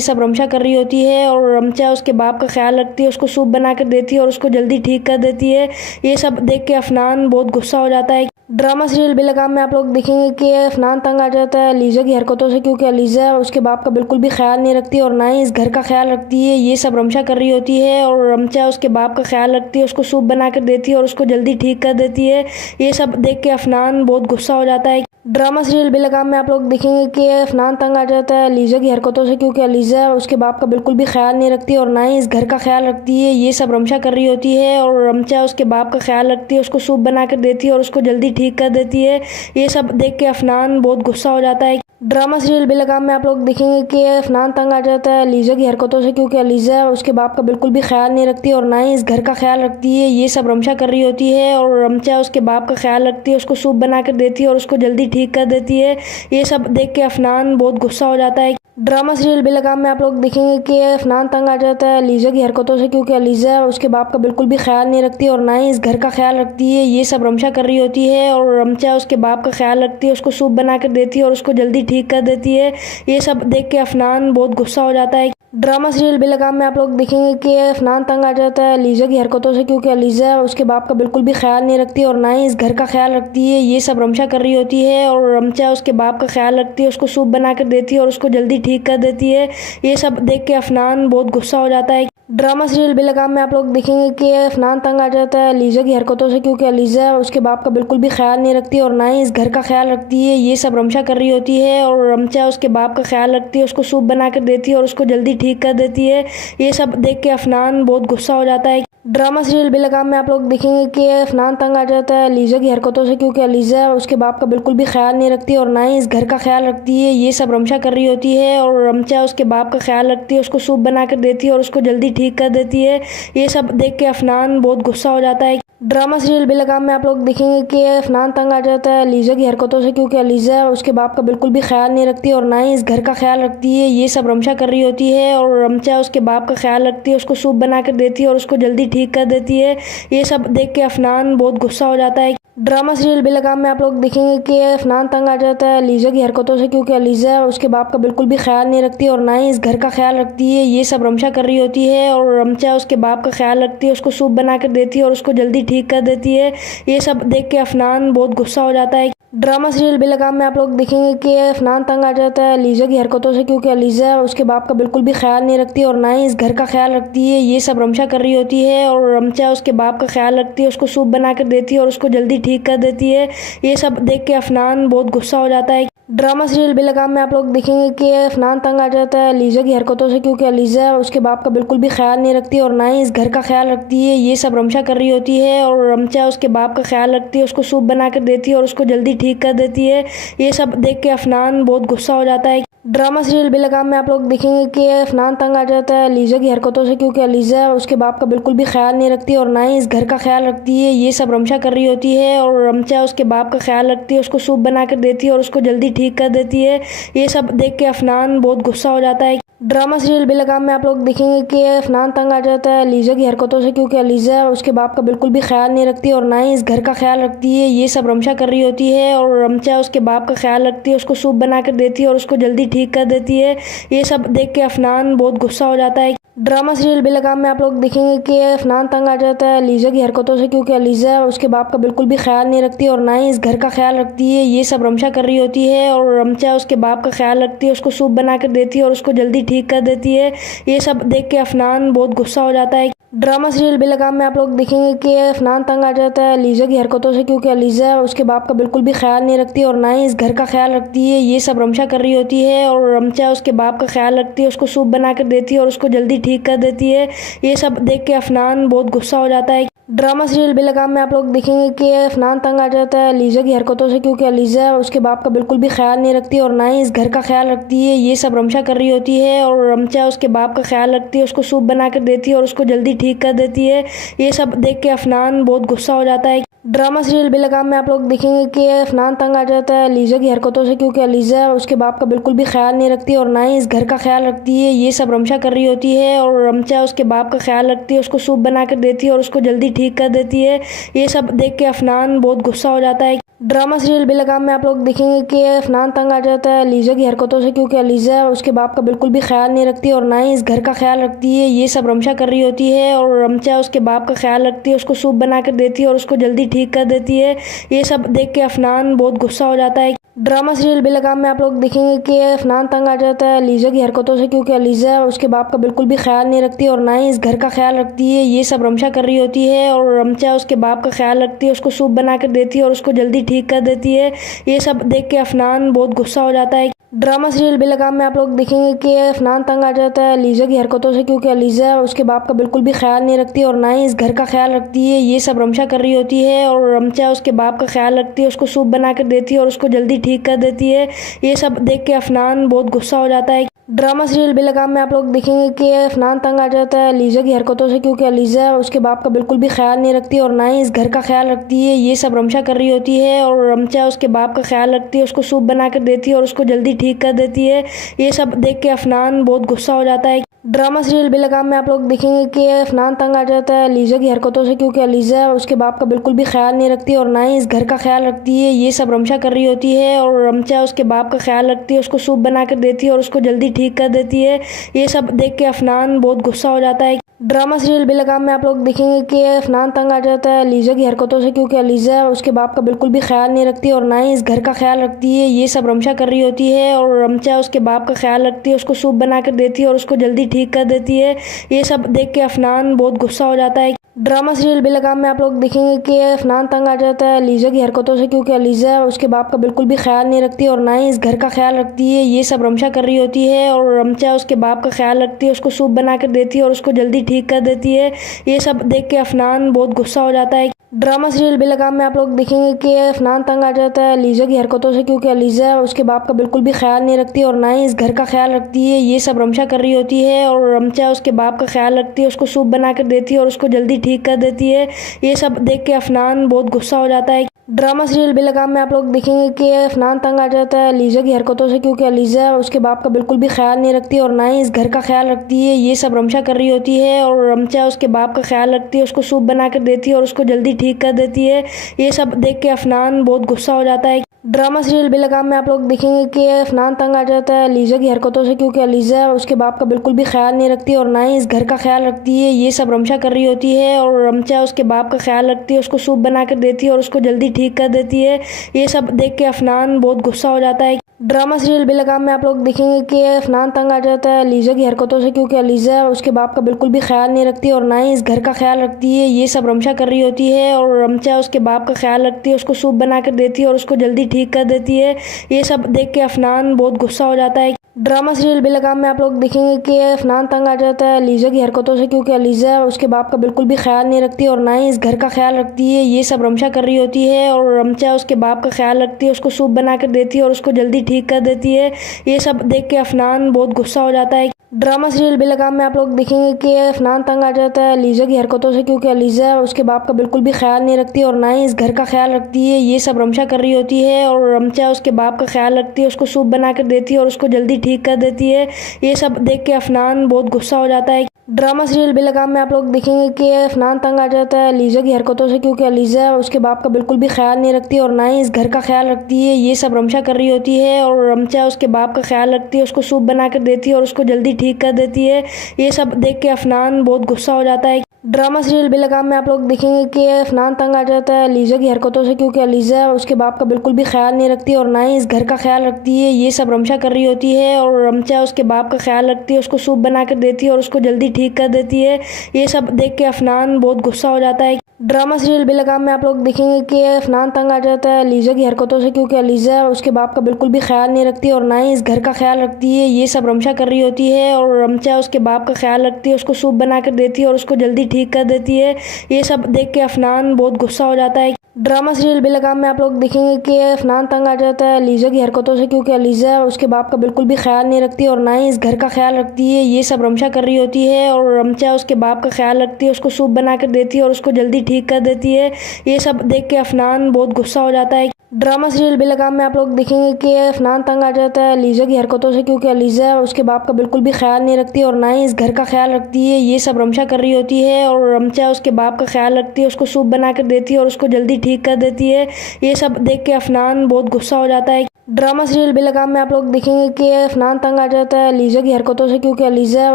सब रमशा कर रही होती है और रमशा उसके बाप का ख्याल रखती है, उसको सूप बना कर देती है और उसको जल्दी ठीक कर देती है। ये सब देख के अफनान बहुत गुस्सा हो जाता है। ड्रामा सीरियल बेलगाम में आप लोग देखेंगे कि अफनान तंग आ जाता है लीजा की हरकतों से, क्योंकि लीजा उसके बाप का बिल्कुल भी ख्याल नहीं रखती और ना ही इस घर का ख्याल रखती है। ये सब रमशा कर रही होती है और रमशा उसके बाप का ख्याल रखती है, उसको सूप बना कर देती है और उसको जल्दी ठीक कर देती है। ये सब देख के अफनान बहुत गुस्सा हो जाता है। ड्रामा सीरियल बेलगाम में आप लोग देखेंगे कि अफनान तंग आ जाता है लीजा की हरकतों से, क्योंकि लीजा उसके बाप का बिल्कुल भी ख्याल नहीं रखती और ना ही इस घर का ख्याल रखती है। ये सब रमशा कर रही होती है और रमशा उसके बाप का ख्याल रखती है, उसको सूप बना कर देती है और उसको जल्दी ठीक कर देती है। ये सब देख के अफनान बहुत गुस्सा हो जाता है। ड्रामा सीरियल बेलगाम में आप लोग देखेंगे कि अफनान तंग आ जाता है लीजा की हरकतों से, क्योंकि लीजा उसके बाप का बिल्कुल भी ख्याल नहीं रखती और ना ही इस घर का ख्याल रखती है। ये सब रमशा कर रही होती है और रमशा उसके बाप का ख्याल रखती है, उसको सूप बना कर देती है और उसको जल्दी ठीक कर देती है। ये सब देख के अफनान बहुत गुस्सा हो जाता है। ड्रामा सीरियल बेलगाम में आप लोग देखेंगे कि अफनान तंग आ जाता है लीजा की हरकतों से, क्योंकि लीजा उसके बाप का बिल्कुल भी ख्याल नहीं रखती और ना ही इस घर का ख्याल रखती है। ये सब रमशा कर रही होती है और रमशा उसके बाप का ख्याल रखती है, उसको सूप बना कर देती है और उसको जल्दी ठीक कर देती है। ये सब देख के अफनान बहुत गुस्सा हो जाता है। ड्रामा सीरियल बेलगाम में आप लोग देखेंगे कि अफनान तंग आ जाता है लीजा की हरकतों से, क्योंकि लीजा उसके बाप का बिल्कुल भी ख्याल नहीं रखती और ना ही इस घर का ख्याल रखती है। ये सब रमशा कर रही होती है और रमशा उसके बाप का ख्याल रखती है, उसको सूप बना कर देती है और उसको जल्दी ठीक कर देती है। ये सब देख के अफनान बहुत गुस्सा हो जाता है। ड्रामा सीरियल बेलगाम में आप लोग देखेंगे कि अफनान तंग आ जाता है लीजा की हरकतों से, क्योंकि लीजा उसके बाप का बिल्कुल भी ख्याल नहीं रखती और ना ही इस घर का ख्याल रखती है। ये सब रमशा कर रही होती है और रमशा उसके बाप का ख्याल रखती है, उसको सूप बना कर देती है और उसको जल्दी ठीक कर देती है। ये सब देख के अफनान बहुत गुस्सा हो जाता है। ड्रामा सीरियल बेलगाम में आप लोग देखेंगे कि अफनान तंग आ जाता है लीजा की हरकतों से, क्योंकि लीजा उसके बाप का बिल्कुल भी ख्याल नहीं रखती और ना ही इस घर का ख्याल रखती है। ये सब रमशा कर रही होती है और रमशा उसके बाप का ख्याल रखती है, उसको सूप बना कर देती है और उसको जल्दी ठीक कर देती है। ये सब देख के अफनान बहुत गुस्सा हो जाता है। ड्रामा सीरियल बेलगाम में आप लोग देखेंगे कि अफनान तंग आ जाता है लीजा की हरकतों से, क्योंकि लीजा उसके बाप का बिल्कुल भी ख्याल नहीं रखती और ना ही इस घर का ख्याल रखती है। ये सब रमशा कर रही होती है और रमशा उसके बाप का ख्याल रखती है, उसको सूप बना कर देती है और उसको जल्दी ठीक कर देती है। ये सब देख के अफनान बहुत गुस्सा हो जाता है। ड्रामा सीरियल बेलगाम में आप लोग देखेंगे कि अफनान तंग आ जाता है लीजा की हरकतों से, क्योंकि लीजा उसके बाप का बिल्कुल भी ख्याल नहीं रखती और ना ही इस घर का ख्याल रखती है। ये सब रमशा कर रही होती है और रमशा उसके बाप का ख्याल रखती है, उसको सूप बना कर देती है और उसको जल्दी ठीक कर देती है। ये सब देख के अफनान बहुत गुस्सा हो जाता है। ड्रामा सीरियल बेलगाम में आप लोग देखेंगे कि अफनान तंग आ जाता है लीजा की हरकतों से, क्योंकि अलीज़ा उसके बाप का बिल्कुल भी ख्याल नहीं रखती और ना ही इस घर का ख्याल रखती है। ये सब रमशा कर रही होती है और रमशा उसके बाप का ख्याल रखती है, उसको सूप बना कर देती है और उसको जल्दी ठीक कर देती है। ये सब देख के अफनान बहुत गुस्सा हो जाता है। ड्रामा सीरियल बेलगाम में आप लोग देखेंगे कि अफनान तंग आ जाता है लीजा की हरकतों से, क्योंकि अलीज़ा उसके बाप का बिल्कुल भी ख्याल नहीं रखती और ना ही इस घर का ख्याल रखती है। ये सब रमशा कर रही होती है और रमशा उसके बाप का ख्याल रखती है, उसको सूप बना कर देती है और उसको जल्दी ठीक कर देती है। ये सब देख के अफनान बहुत गुस्सा हो जाता है। ड्रामा सीरियल बेलगाम में आप लोग देखेंगे कि अफनान तंग आ जाता है लीजा की हरकतों से, क्योंकि अलीज़ा उसके बाप का बिल्कुल भी ख्याल नहीं रखती और ना ही इस घर का ख्याल रखती है। ये सब रमशा कर रही होती है और रमशा उसके बाप का ख्याल रखती है, उसको सूप बना कर देती है और उसको जल्दी ठीक कर देती है। ये सब देख के अफनान बहुत गुस्सा हो जाता है। ड्रामा सीरियल बेलगाम में आप लोग देखेंगे कि अफनान तंग आ जाता है लीजा की हरकतों से, क्योंकि अलीज़ा उसके बाप का बिल्कुल भी ख्याल नहीं रखती और ना ही इस घर का ख्याल रखती है। ये सब रमशा कर रही होती है और रमशा उसके बाप का ख्याल रखती है, उसको सूप बना कर देती है और उसको जल्दी ठीक कर देती है। ये सब देख के अफनान बहुत गुस्सा हो जाता है। ड्रामा सीरियल बेलगाम में आप लोग देखेंगे कि अफनान तंग आ जाता है लीजा की हरकतों से, क्योंकि अलीज़ा उसके बाप का बिल्कुल भी ख्याल नहीं रखती और ना ही इस घर का ख्याल रखती है। ये सब रमशा कर रही होती है और रमशा उसके बाप का ख्याल रखती है, उसको सूप बना कर देती है और उसको जल्दी ठीक कर देती है। ये सब देख के अफनान बहुत गुस्सा हो जाता है। ड्रामा सीरियल बेलगाम में आप लोग देखेंगे कि अफनान तंग आ जाता है लीजा की हरकतों से, क्योंकि अलीज़ा उसके बाप का बिल्कुल भी ख्याल नहीं रखती और ना ही इस घर का ख्याल रखती है। ये सब रमशा कर रही होती है और रमशा उसके बाप का ख्याल रखती है, उसको सूप बना कर देती है और उसको जल्दी ठीक कर देती है। ये सब देख के अफनान बहुत गुस्सा हो जाता है। ड्रामा सीरियल बेलगाम में आप लोग देखेंगे कि अफनान तंग आ जाता है लीजा की हरकतों से, क्योंकि अलीज़ा उसके बाप का बिल्कुल भी ख्याल नहीं रखती और ना ही इस घर का ख्याल रखती है। ये सब रमशा कर रही होती है और रमशा उसके बाप का ख्याल रखती है, उसको सूप बना कर देती है और उसको जल्दी ठीक कर देती है। ये सब देख के अफनान बहुत गुस्सा हो जाता है। ड्रामा सीरियल बेलगाम में आप लोग देखेंगे कि अफनान तंग आ जाता है लीजा की हरकतों से, क्योंकि अलीज़ा उसके बाप का बिल्कुल भी ख्याल नहीं रखती और ना ही इस घर का ख्याल रखती है। ये सब रमशा कर रही होती है और रमशा उसके बाप का ख्याल रखती है, उसको सूप बना कर देती है और उसको जल्दी ठीक कर देती है। ये सब देख के अफनान बहुत गुस्सा हो जाता है। ड्रामा सीरियल बेलगाम में आप लोग देखेंगे कि अफनान तंग आ जाता है लीजा की हरकतों से, क्योंकि अलीज़ा उसके बाप का बिल्कुल भी ख्याल नहीं रखती और ना ही इस घर का ख्याल रखती है। ये सब रमशा कर रही होती है और रमशा उसके बाप का ख्याल रखती है, उसको सूप बना कर देती है और उसको जल्दी ठीक कर देती है। ये सब देख के अफनान बहुत गुस्सा हो जाता है। ड्रामा सीरियल बेलगाम में आप लोग देखेंगे कि अफनान तंग आ जाता है लीजा की हरकतों से, क्योंकि अलीज़ा उसके बाप का बिल्कुल भी ख्याल नहीं रखती और ना ही इस घर का ख्याल रखती है। ये सब रमशा कर रही होती है और रमशा उसके बाप का ख्याल रखती है, उसको सूप बना कर देती है और उसको जल्दी ठीक कर देती है। ये सब देख के अफनान बहुत गुस्सा हो जाता है। ड्रामा सीरियल बेलगाम में आप लोग देखेंगे कि अफनान तंग आ जाता है लीजा की हरकतों से, क्योंकि अलीज़ा उसके बाप का बिल्कुल भी ख्याल नहीं रखती और ना ही इस घर का ख्याल रखती है। ये सब रमशा कर रही होती है और रमशा उसके बाप का ख्याल रखती है, उसको सूप बना कर देती है और उसको जल्दी ठीक कर देती है। ये सब देख के अफनान बहुत गुस्सा हो जाता है। ड्रामा सीरियल बेलगाम में आप लोग देखेंगे कि अफनान तंग आ जाता है लीजा की हरकतों से, क्योंकि अलीज़ा उसके बाप का बिल्कुल भी ख्याल नहीं रखती और ना ही इस घर का ख्याल रखती है। ये सब रमशा कर रही होती है और रमशा उसके बाप का ख्याल रखती है, उसको सूप बना कर देती है और उसको जल्दी ठीक कर देती है। ये सब देख के अफनान बहुत गुस्सा हो जाता है। ड्रामा सीरियल बेलगाम में आप लोग देखेंगे कि अफनान तंग आ जाता है लीजा की हरकतों से, क्योंकि अलीज़ा उसके बाप का बिल्कुल भी ख्याल नहीं रखती और ना ही इस घर का ख्याल रखती है। ये सब रमशा कर रही होती है और रमशा उसके बाप का ख्याल रखती है, उसको सूप बना कर देती है और उसको जल्दी ठीक कर देती है। ये सब देख के अफनान बहुत गुस्सा हो जाता है। ड्रामा सीरियल बेलगाम में आप लोग देखेंगे कि अफनान तंग आ जाता है लीजा की हरकतों से, क्योंकि अलीज़ा उसके बाप का बिल्कुल भी ख्याल नहीं रखती और ना ही इस घर का ख्याल रखती है। ये सब रमशा कर रही होती है और रमशा उसके बाप का ख्याल रखती है, उसको सूप बना कर देती है और उसको जल्दी ठीक कर देती है। ये सब देख के अफनान बहुत गुस्सा हो जाता है। ड्रामा सीरियल बेलगाम में आप लोग देखेंगे कि अफनान तंग आ जाता है लीजा की हरकतों से, क्योंकि अलीज़ा उसके बाप का बिल्कुल भी ख्याल नहीं रखती और ना ही इस घर का ख्याल रखती है। ये सब रमशा कर रही होती है और रमशा उसके बाप का ख्याल रखती है, उसको सूप बना कर देती है और उसको जल्दी ठीक कर देती है। ये सब देख के अफनान बहुत गुस्सा हो जाता है। ड्रामा सीरियल बेलगाम में आप लोग देखेंगे कि अफनान तंग आ जाता है लीजा की हरकतों से, क्योंकि अलीज़ा उसके बाप का बिल्कुल भी ख्याल नहीं रखती और ना ही इस घर का ख्याल रखती है। ये सब रमशा कर रही होती है और रमशा उसके बाप का ख्याल रखती है, उसको सूप बना कर देती है और उसको जल्दी ठीक कर देती है। ये सब देख के अफनान बहुत गुस्सा हो जाता है। ड्रामा सीरियल बेलगाम में आप लोग देखेंगे कि अफनान तंग आ जाता है लीजा की हरकतों से, क्योंकि अलीज़ा उसके बाप का बिल्कुल भी ख्याल नहीं रखती और ना ही इस घर का ख्याल रखती है। ये सब रमशा कर रही होती है और रमशा उसके बाप का ख्याल रखती है, उसको सूप बना कर देती है और उसको जल्दी ठीक कर देती है। ये सब देख के अफनान बहुत गुस्सा हो जाता है। ड्रामा सीरियल बेलगाम में आप लोग देखेंगे कि अफनान तंग आ जाता है लीजा की हरकतों से, क्योंकि लीजा उसके बाप का बिल्कुल भी ख्याल नहीं रखती और ना ही इस घर का ख्याल रखती है। ये सब रमशा कर रही होती है और रमशा उसके बाप का ख्याल रखती है, उसको सूप बना कर देती है और उसको जल्दी ठीक कर देती है। ये सब देख के अफनान बहुत गुस्सा हो जाता है। ड्रामा सीरियल बेलगाम में आप लोग देखेंगे कि अफनान तंग आ जाता है लीजा की हरकतों से, क्योंकि लीजा उसके बाप का बिल्कुल भी ख्याल नहीं रखती और ना ही इस घर का ख्याल रखती है। ये सब रमशा कर रही होती है और रमशा उसके बाप का ख्याल रखती है, उसको सूप बना कर देती है और उसको जल्दी ठीक कर देती है। ये सब देख के अफनान बहुत गुस्सा हो जाता है। ड्रामा सीरियल बेलगाम में आप लोग देखेंगे कि अफनान तंग आ जाता है लीजा की हरकतों से, क्योंकि लीजा उसके बाप का बिल्कुल भी ख्याल नहीं रखती और ना ही इस घर का ख्याल रखती है। ये सब रमशा कर रही होती है और रमशा उसके बाप का ख्याल रखती है, उसको सूप बना कर देती है और उसको जल्दी ठीक कर देती है। ये सब देख के अफनान बहुत गुस्सा हो जाता है। ड्रामा सीरियल बेलगाम में आप लोग देखेंगे कि अफनान तंग आ जाता है लीजा की हरकतों से, क्योंकि लीजा उसके बाप का बिल्कुल भी ख्याल नहीं रखती और ना ही इस घर का ख्याल रखती है। ये सब रमशा कर रही होती है और रमशा उसके बाप का ख्याल रखती है, उसको सूप बना कर देती है और उसको जल्दी ठीक कर देती है। ये सब देख के अफनान बहुत गुस्सा हो जाता है। ड्रामा सीरियल बेलगाम में आप लोग देखेंगे कि अफनान तंग आ जाता है लीजा की हरकतों से, क्योंकि लीजा उसके बाप का बिल्कुल भी ख्याल नहीं रखती और ना ही इस घर का ख्याल रखती है। ये सब रमशा कर रही होती है और रमशा उसके बाप का ख्याल रखती है, उसको सूप बना कर देती है और उसको जल्दी ठीक कर देती है। ये सब देख के अफनान बहुत गुस्सा हो जाता है। ड्रामा सीरियल बेलगाम में आप लोग देखेंगे कि अफनान तंग आ जाता है लीजा की हरकतों से, क्योंकि लीजा उसके बाप का बिल्कुल भी ख्याल नहीं रखती और ना ही इस घर का ख्याल रखती है। ये सब रमशा कर रही होती है और रमशा उसके बाप का ख्याल रखती है, उसको सूप बना कर देती है और उसको जल्दी ठीक कर देती है। ये सब देख के अफनान बहुत गुस्सा हो जाता है। ड्रामा सीरियल बेलगाम में आप लोग देखेंगे कि अफनान तंग आ जाता है लीजा की हरकतों से, क्योंकि लीजा उसके बाप का बिल्कुल भी ख्याल नहीं रखती और ना ही इस घर का ख्याल रखती है। ये सब रमशा कर रही होती है और रमशा उसके बाप का ख्याल रखती है, उसको सूप बना कर देती है और उसको जल्दी ठीक कर देती है। ये सब देख के अफनान बहुत गुस्सा हो जाता है। ड्रामा सीरियल बेलगाम में आप लोग देखेंगे कि अफनान तंग आ जाता है लीजा की हरकतों से, क्योंकि लीजा उसके बाप का बिल्कुल भी ख्याल नहीं रखती और ना ही इस घर का ख्याल रखती है। ये सब रमशा कर रही होती है और रमशा उसके बाप का ख्याल रखती है, उसको सूप बना कर देती है और उसको जल्दी ठीक कर देती है। ये सब देख के अफनान बहुत गुस्सा हो जाता है। ड्रामा सीरियल बेलगाम में आप लोग देखेंगे कि अफनान तंग आ जाता है लीजा की हरकतों से, क्योंकि लीजा उसके बाप का बिल्कुल भी ख्याल नहीं रखती और ना ही इस घर का ख्याल रखती है। ये सब रमशा कर रही होती है और रमशा उसके बाप का ख्याल रखती है, उसको सूप बना कर देती है और उसको जल्दी ठीक कर देती है। ये सब देख के अफनान बहुत गुस्सा हो जाता है। ड्रामा सीरियल बेलगाम में आप लोग देखेंगे कि अफनान तंग आ जाता है लीजा की हरकतों से, क्योंकि लीजा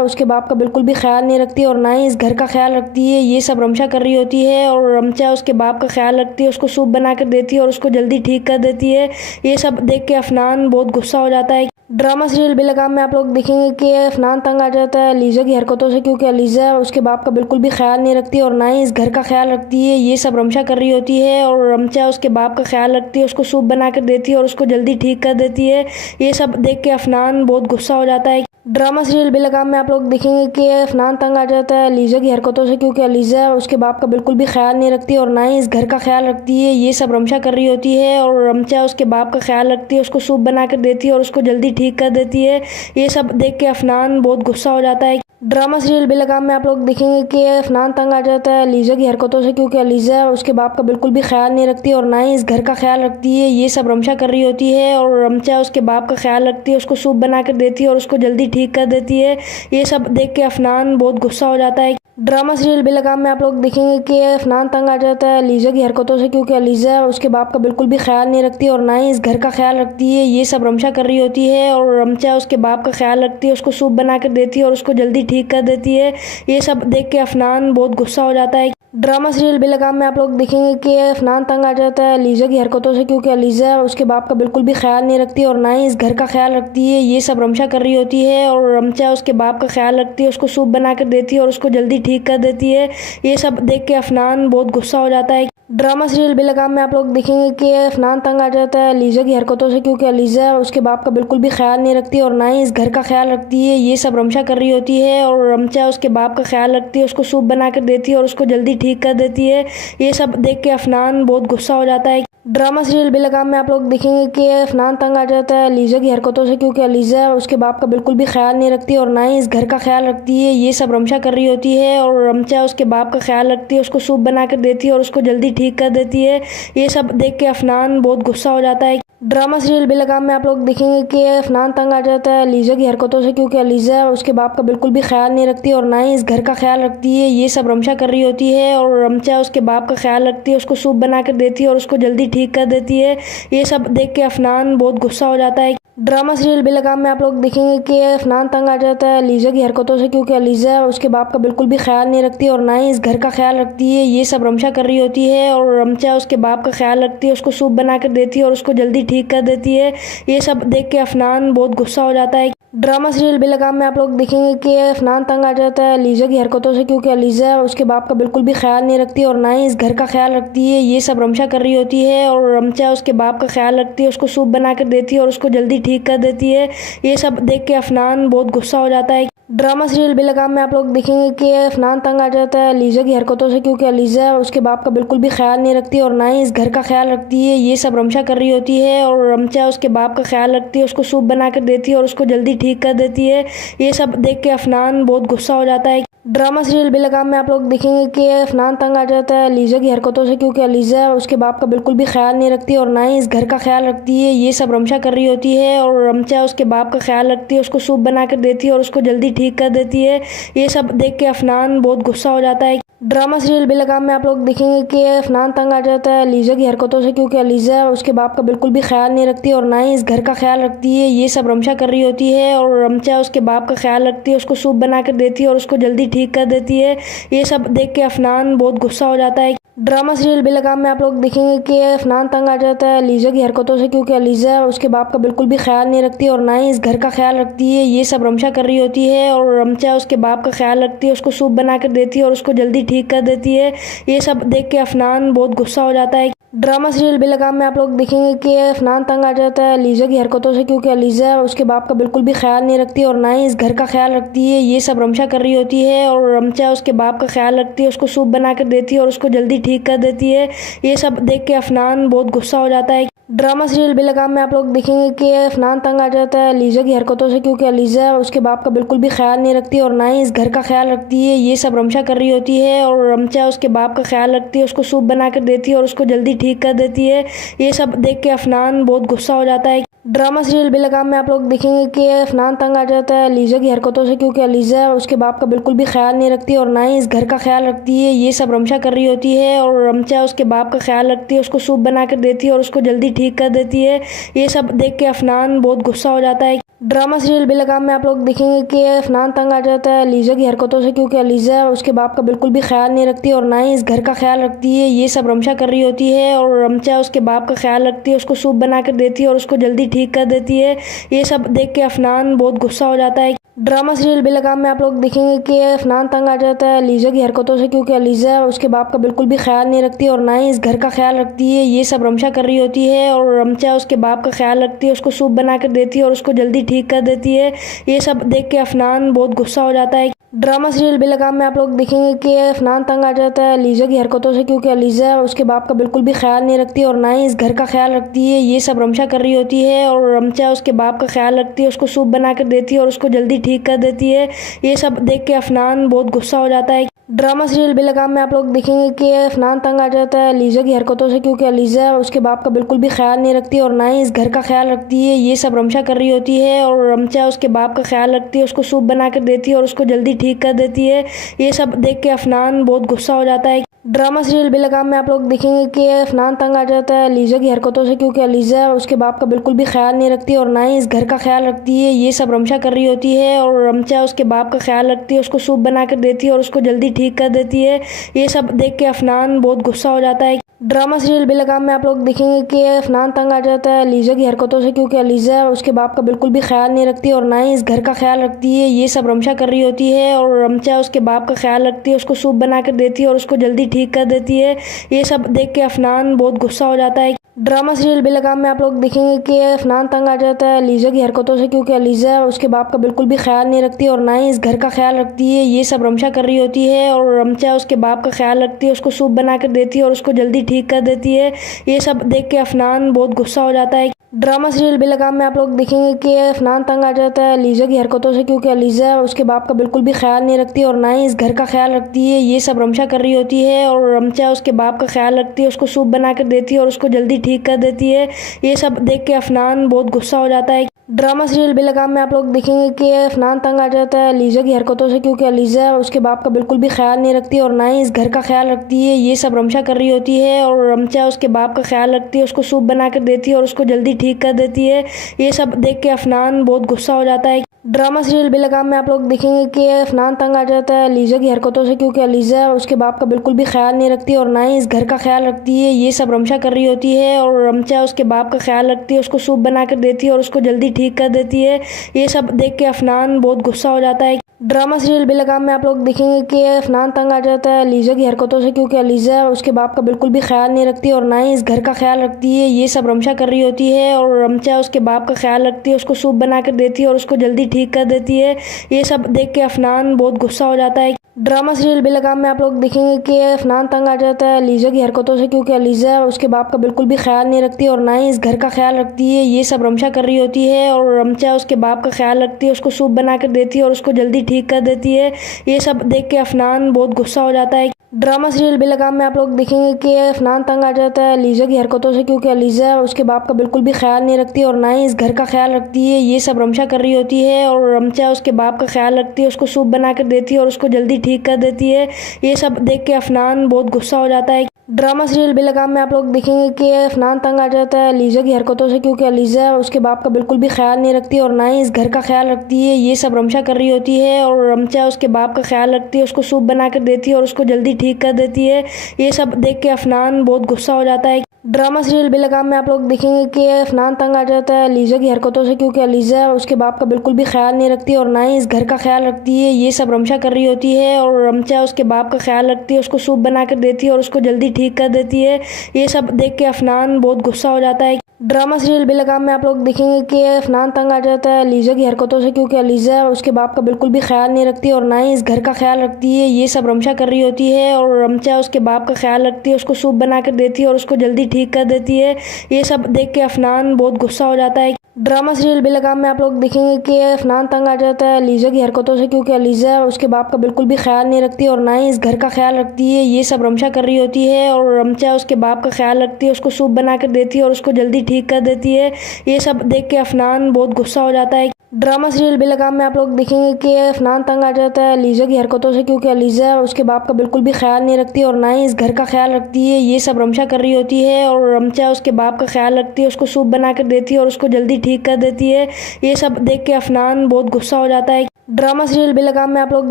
उसके बाप का बिल्कुल भी ख्याल नहीं रखती और ना ही इस घर का ख्याल रखती है। ये सब रमशा कर रही होती है और रमशा उसके बाप का ख्याल रखती है, उसको सूप बना कर देती है और उसको जल्दी ठीक कर देती है। ये सब देख के अफनान बहुत गुस्सा हो जाता है। ड्रामा सीरियल बेलगाम में आप लोग देखेंगे कि अफनान तंग आ जाता है लीजा की हरकतों से, क्योंकि लीजा उसके बाप का बिल्कुल भी ख्याल नहीं रखती और ना ही इस घर का ख्याल रखती है। ये सब रमशा कर रही होती है और रमशा उसके बाप का ख्याल रखती है, उसको सूप बना कर देती है और उसको जल्दी ठीक कर देती है। ये सब देख के अफनान बहुत गुस्सा हो जाता है। ड्रामा सीरियल बेलगाम में आप लोग देखेंगे कि अफनान तंग आ जाता है लीजा की हरकतों से, क्योंकि लीजा उसके बाप का बिल्कुल भी ख्याल नहीं रखती और ना ही इस घर का ख्याल रखती है। ये सब रमशा कर रही होती है और रमशा उसके बाप का ख्याल रखती है, उसको सूप बना कर देती है और उसको जल्दी ठीक कर देती है। ये सब देख के अफनान बहुत गुस्सा हो जाता है। ड्रामा सीरियल बेलगाम में आप लोग देखेंगे कि अफनान तंग आ जाता है लीजा की हरकतों से, क्योंकि लीजा उसके बाप का बिल्कुल भी ख्याल नहीं रखती और ना ही इस घर का ख्याल रखती है। ये सब रमशा कर रही होती है और रमशा उसके बाप का ख्याल रखती है, उसको सूप बना कर देती है और उसको जल्दी ठीक कर देती है। ये सब देख के अफनान बहुत गुस्सा हो जाता है। ड्रामा सीरियल बेलगाम में आप लोग देखेंगे कि अफनान तंग आ जाता है लीजा की हरकतों से, क्योंकि लीजा उसके बाप का बिल्कुल भी ख्याल नहीं रखती और ना ही इस घर का ख्याल रखती है। ये सब रमशा कर रही होती है और रमशा उसके बाप का ख्याल रखती है, उसको सूप बना कर देती है और उसको जल्दी ठीक कर देती है। ये सब देख के अफनान बहुत गुस्सा हो जाता है। ड्रामा सीरियल बेलगाम में आप लोग देखेंगे कि अफनान तंग आ जाता है लीजा की हरकतों से, क्योंकि लीजा उसके बाप का बिल्कुल भी ख्याल नहीं रखती और ना ही इस घर का ख्याल रखती है। ये सब रमशा कर रही होती है और रमशा उसके बाप का ख्याल रखती है, उसको सूप बना कर देती है और उसको जल्दी ठीक कर देती है। ये सब देख के अफनान बहुत गुस्सा हो जाता है। ड्रामा सीरियल बेलगाम में आप लोग देखेंगे कि अफनान तंग आ जाता है लीजा की हरकतों से, क्योंकि लीजा उसके बाप का बिल्कुल भी ख्याल नहीं रखती और ना ही इस घर का ख्याल रखती है। ये सब रमशा कर रही होती है और रमशा उसके बाप का ख्याल रखती है, उसको सूप बना कर देती है और उसको जल्दी ठीक कर देती है। ये सब देख के अफनान बहुत गुस्सा हो जाता है। ड्रामा सीरियल बेलगाम में आप लोग देखेंगे कि अफनान तंग आ जाता है लीजा की हरकतों से, क्योंकि लीजा उसके बाप का बिल्कुल भी ख्याल नहीं रखती और ना ही इस घर का ख्याल रखती है। ये सब रमशा कर रही होती है और रमशा उसके बाप का ख्याल रखती है, उसको सूप बना कर देती है और उसको जल्दी ठीक कर देती है। ये सब देख के अफनान बहुत गुस्सा हो जाता है। ड्रामा सीरियल बेलगाम में आप लोग देखेंगे कि अफनान तंग आ जाता है लीजा की हरकतों से, क्योंकि लीजा उसके बाप का बिल्कुल भी ख्याल नहीं रखती और ना ही इस घर का ख्याल रखती है। ये सब रमशा कर रही होती है और रमशा उसके बाप का ख्याल रखती है, उसको सूप बना कर देती है और उसको जल्दी ठीक कर देती है। ये सब देख के अफनान बहुत गुस्सा हो जाता है। ड्रामा सीरियल बेलगाम में आप लोग देखेंगे कि अफनान तंग आ जाता है लीजा की हरकतों से, क्योंकि लीजा उसके बाप का बिल्कुल भी ख्याल नहीं रखती और ना ही इस घर का ख्याल रखती है। ये सब रमशा कर रही होती है और रमशा उसके बाप का ख्याल रखती है, उसको सूप बना कर देती है और उसको जल्दी ठीक कर देती है। ये सब देख के अफनान बहुत गुस्सा हो जाता है। ड्रामा सीरियल बेलगाम में आप लोग देखेंगे कि अफनान तंग आ जाता है लीजा की हरकतों से, क्योंकि लीजा उसके बाप का बिल्कुल भी ख्याल नहीं रखती और ना ही इस घर का ख्याल रखती है। ये सब रमशा कर रही होती है और रमशा उसके बाप का ख्याल रखती है, उसको सूप बना कर देती है और उसको जल्दी ठीक कर देती है। ये सब देख के अफनान बहुत गुस्सा हो जाता है। ड्रामा सीरियल बेलगाम में आप लोग देखेंगे कि अफनान तंग आ जाता है लीजा की हरकतों से, क्योंकि लीजा उसके बाप का बिल्कुल भी ख्याल नहीं रखती और ना ही इस घर का ख्याल रखती है। ये सब रमशा कर रही होती है और रमशा उसके बाप का ख्याल रखती है, उसको सूप बना कर देती है और उसको जल्दी ठीक कर देती है। ये सब देख के अफनान बहुत गुस्सा हो जाता है। ड्रामा सीरियल बेलगाम में आप लोग देखेंगे कि अफनान तंग आ जाता है लीजा की हरकतों से, क्योंकि लीजा उसके बाप का बिल्कुल भी ख्याल नहीं रखती और ना ही इस घर का ख्याल रखती है। ये सब रमशा कर रही होती है और रमशा उसके बाप का ख्याल रखती है, उसको सूप बना कर देती है और उसको जल्दी ठीक कर देती है। ये सब देख के अफनान बहुत गुस्सा हो जाता है। ड्रामा सीरियल बेलगाम में आप लोग देखेंगे कि अफनान तंग आ जाता है लीजा की हरकतों से, क्योंकि लीजा उसके बाप का बिल्कुल भी ख्याल नहीं रखती और ना ही इस घर का ख्याल रखती है। ये सब रमशा कर रही होती है और रमशा उसके बाप का ख्याल रखती है, उसको सूप बना कर देती है और उसको जल्दी ठीक कर देती है। ये सब देख के अफनान बहुत गुस्सा हो जाता है। ड्रामा सीरियल बेलगाम में आप लोग देखेंगे कि अफनान तंग आ जाता है लीजा की हरकतों से, क्योंकि लीजा उसके बाप का बिल्कुल भी ख्याल नहीं रखती और ना ही इस घर का ख्याल रखती है। ये सब रमशा कर रही होती है और रमशा उसके बाप का ख्याल रखती है, उसको सूप बना कर देती है और उसको जल्दी ठीक कर देती है। ये सब देख के अफनान बहुत गुस्सा हो जाता है। ड्रामा सीरियल बेलगाम में आप लोग देखेंगे कि अफनान तंग आ जाता है लीजा की हरकतों से, क्योंकि लीजा उसके बाप का बिल्कुल भी ख्याल नहीं रखती और ना ही इस घर का ख्याल रखती है। ये सब रमशा कर रही होती है और रमशा उसके बाप का ख्याल रखती है, उसको सूप बना कर देती है और उसको जल्दी ठीक कर देती है। ये सब देख के अफनान बहुत गुस्सा हो जाता है। ड्रामा सीरियल बेलगाम में आप लोग देखेंगे कि अफनान तंग आ जाता है लीजा की हरकतों से, क्योंकि लीजा उसके बाप का बिल्कुल भी ख्याल नहीं रखती और ना ही इस घर का ख्याल रखती है। ये सब रमशा कर रही होती है और रमशा उसके बाप का ख्याल रखती है, उसको सूप बना कर देती है और उसको जल्दी ठीक कर देती है। ये सब देख के अफनान बहुत गुस्सा हो जाता है। ड्रामा सीरियल बेलगाम में आप लोग देखेंगे कि अफनान तंग आ जाता है लीजा की हरकतों से, क्योंकि लीजा उसके बाप का बिल्कुल भी ख्याल नहीं रखती और ना ही इस घर का ख्याल रखती है। ये सब रमशा कर रही होती है और रमशा उसके बाप का ख्याल रखती है, उसको सूप बना कर देती है और उसको जल्दी ठीक कर देती है। ये सब देख के अफनान बहुत गुस्सा हो जाता है। ड्रामा सीरियल बेलगाम में आप लोग देखेंगे कि अफनान तंग आ जाता है लीजा की हरकतों से, क्योंकि लीजा उसके बाप का बिल्कुल भी ख्याल नहीं रखती और ना ही इस घर का ख्याल रखती है। ये सब रमशा कर रही होती है और रमशा उसके बाप का ख्याल रखती है, उसको सूप बना कर देती है और उसको जल्दी ठीक कर देती है। ये सब देख के अफनान बहुत गुस्सा हो जाता है। ड्रामा सीरियल बेलगाम में आप लोग देखेंगे कि अफनान तंग आ जाता है लीजा की हरकतों से, क्योंकि लीजा उसके बाप का बिल्कुल भी ख्याल नहीं रखती और ना ही इस घर का ख्याल रखती है। ये सब रमशा कर रही होती है और रमशा उसके बाप का ख्याल रखती है, उसको सूप बना कर देती है और उसको जल्दी ठीक कर देती है। ये सब देख के अफनान बहुत गुस्सा हो जाता है। ड्रामा सीरियल बेलगाम में आप लोग देखेंगे कि अफनान तंग आ जाता है लीजा की हरकतों से, क्योंकि लीजा उसके बाप का बिल्कुल भी ख्याल नहीं रखती और ना ही इस घर का ख्याल रखती है। ये सब रमशा कर रही होती है और रमशा उसके बाप का ख्याल रखती है, उसको सूप बना कर देती है और उसको जल्दी ठीक कर देती है। ये सब देख के अफनान बहुत गुस्सा हो जाता है। ड्रामा सीरियल बेलगाम में आप लोग देखेंगे कि अफनान तंग आ जाता है लीजा की हरकतों से, क्योंकि लीजा उसके बाप का बिल्कुल भी ख्याल नहीं रखती और ना ही इस घर का ख्याल रखती है। ये सब रमशा कर रही होती है और रमशा उसके बाप का ख्याल रखती है, उसको सूप बना कर देती है और उसको जल्दी ठीक कर देती है। ये सब देख के अफनान बहुत गुस्सा हो जाता है। ड्रामा सीरियल बेलगाम में आप लोग देखेंगे कि अफनान तंग आ जाता है लीजा की हरकतों से, क्योंकि लीजा उसके बाप का बिल्कुल भी ख्याल नहीं रखती और ना ही इस घर का ख्याल रखती है। ये सब रमशा कर रही होती है और रमशा उसके बाप का ख्याल रखती है, उसको सूप बना कर देती है और उसको जल्दी ठीक कर देती है। ये सब देख के अफनान बहुत गुस्सा हो जाता है। ड्रामा सीरियल बेलगाम में आप लोग देखेंगे कि अफनान तंग आ जाता है लीजा की हरकतों से, क्योंकि लीजा उसके बाप का बिल्कुल भी ख्याल नहीं रखती और ना ही इस घर का ख्याल रखती है। ये सब रमशा कर रही होती है और रमशा उसके बाप का ख्याल रखती है, उसको सूप बना कर देती है और उसको जल्दी ठीक कर देती है। ये सब देख के अफनान बहुत गुस्सा हो जाता है। ड्रामा सीरियल बेलगाम में आप लोग देखेंगे कि अफनान तंग आ जाता है लीजा की हरकतों से, क्योंकि लीजा उसके बाप का बिल्कुल भी ख्याल नहीं रखती और ना ही इस घर का ख्याल रखती है। ये सब रमशा कर रही होती है और रमशा उसके बाप का ख्याल रखती है, उसको सूप बना कर देती है और उसको जल्दी ठीक कर देती है। ये सब देख के अफनान बहुत गुस्सा हो जाता है। ड्रामा सीरियल बेलगाम में आप लोग देखेंगे कि अफनान तंग आ जाता है लीजा की हरकतों से, क्योंकि लीजा उसके बाप का बिल्कुल भी ख्याल नहीं रखती और ना ही इस घर का ख्याल रखती है। ये सब रमशा कर रही होती है और रमशा उसके बाप का ख्याल रखती है, उसको सूप बना कर देती है और उसको जल्दी ठीक कर देती है। ये सब देख के अफनान बहुत गुस्सा हो जाता है। ड्रामा सीरियल बेलगाम में आप लोग देखेंगे कि अफनान तंग आ जाता है लीजा की हरकतों से, क्योंकि लीजा उसके बाप का बिल्कुल भी ख्याल नहीं रखती और ना ही इस घर का ख्याल रखती है। ये सब रमशा कर रही होती है और रमशा उसके बाप का ख्याल रखती है, उसको सूप बना कर देती है और उसको जल्दी ठीक कर देती है। ये सब देख के अफनान बहुत गुस्सा हो जाता है। ड्रामा सीरियल बेलगाम में आप लोग देखेंगे कि अफनान तंग आ जाता है लीजा की हरकतों से, क्योंकि लीजा उसके बाप का बिल्कुल भी ख्याल नहीं रखती और ना ही इस घर का ख्याल रखती है। ये सब रमशा कर रही होती है और रमशा उसके बाप का ख्याल रखती है, उसको सूप बना कर देती है और उसको जल्दी ठीक कर देती है। ये सब देख के अफनान बहुत गुस्सा हो जाता है। ड्रामा सीरियल बेलगाम में आप लोग देखेंगे कि अफनान तंग आ जाता है लीजा की हरकतों से, क्योंकि लीजा उसके बाप का बिल्कुल भी ख्याल नहीं रखती और ना ही इस घर का ख्याल रखती है। ये सब रमशा कर रही होती है और रमशा उसके बाप का ख्याल रखती है, उसको सूप बना कर देती है और उसको जल्दी ठीक कर देती है। ये सब देख के अफनान बहुत गुस्सा हो जाता है। ड्रामा सीरियल बेलगाम में आप लोग देखेंगे कि अफनान तंग आ जाता है लीजा की हरकतों से, क्योंकि लीजा उसके बाप का बिल्कुल भी ख्याल नहीं रखती और ना ही इस घर का ख्याल रखती है। ये सब रमशा कर रही होती है और रमशा उसके बाप का ख्याल रखती है, उसको सूप बना कर देती है और उसको जल्दी ठीक कर देती है। ये सब देख के अफनान बहुत गुस्सा हो जाता है। ड्रामा सीरियल बेलगाम में आप लोग देखेंगे कि अफनान तंग आ जाता है लीजा की हरकतों से, क्योंकि लीजा उसके बाप का बिल्कुल भी ख्याल नहीं रखती और ना ही इस घर का ख्याल रखती है। ये सब रमशा कर रही होती है और रमशा उसके बाप का ख्याल रखती है, उसको सूप बना कर देती है और उसको जल्दी ठीक कर देती है। ये सब देख के अफनान बहुत गुस्सा हो जाता है। ड्रामा सीरियल बेलगाम में आप लोग देखेंगे कि अफनान तंग आ जाता है लीजा की हरकतों से, क्योंकि लीजा उसके बाप का बिल्कुल भी ख्याल नहीं रखती और ना ही इस घर का ख्याल रखती है। ये सब रमशा कर रही होती है और रमशा उसके बाप का ख्याल रखती है, उसको सूप बना कर देती है और उसको जल्दी ठीक कर देती है। ये सब देख के अफनान बहुत गुस्सा हो जाता है। ड्रामा सीरियल बेलगाम में आप लोग देखेंगे कि अफनान तंग आ जाता है लीजा की हरकतों से, क्योंकि लीजा उसके बाप का बिल्कुल भी ख्याल नहीं रखती और ना ही इस घर का ख्याल रखती है। ये सब रमशा कर रही होती है और रमशा उसके बाप का ख्याल रखती है, उसको सूप बना कर देती है और उसको जल्दी ठीक कर देती है। ये सब देख के अफनान बहुत गुस्सा हो जाता है। ड्रामा सीरियल बेलगाम में आप लोग देखेंगे कि अफनान तंग आ जाता है लीजा की हरकतों से, क्योंकि लीजा उसके बाप का बिल्कुल भी ख्याल नहीं रखती और ना ही इस घर का ख्याल रखती है। ये सब रमशा कर रही होती है और रमशा उसके बाप का ख्याल रखती है, उसको सूप बना कर देती है और उसको जल्दी ठीक कर देती है। ये सब देख के अफनान बहुत गुस्सा हो जाता है। ड्रामा सीरियल बेलगाम में आप लोग देखेंगे कि अफनान तंग आ जाता है लीजा की हरकतों से, क्योंकि लीजा उसके बाप का बिल्कुल भी ख्याल नहीं रखती और ना ही इस घर का ख्याल रखती है। ये सब रमशा कर रही होती है और रमशा उसके बाप का ख्याल रखती है, उसको सूप बना कर देती है और उसको जल्दी ठीक कर देती है। ये सब देख के अफनान बहुत गुस्सा हो जाता है। ड्रामा सीरियल बेलगाम में आप लोग देखेंगे कि अफनान तंग आ जाता है लीजा की हरकतों से, क्योंकि लीजा उसके बाप का बिल्कुल भी ख्याल नहीं रखती और ना ही इस घर का ख्याल रखती है। ये सब रमशा कर रही होती है और रमशा उसके बाप का ख्याल रखती है, उसको सूप बना कर देती है और उसको जल्दी ठीक कर देती है। ये सब देख के अफनान बहुत गुस्सा हो जाता है। ड्रामा सीरियल बेलगाम में आप लोग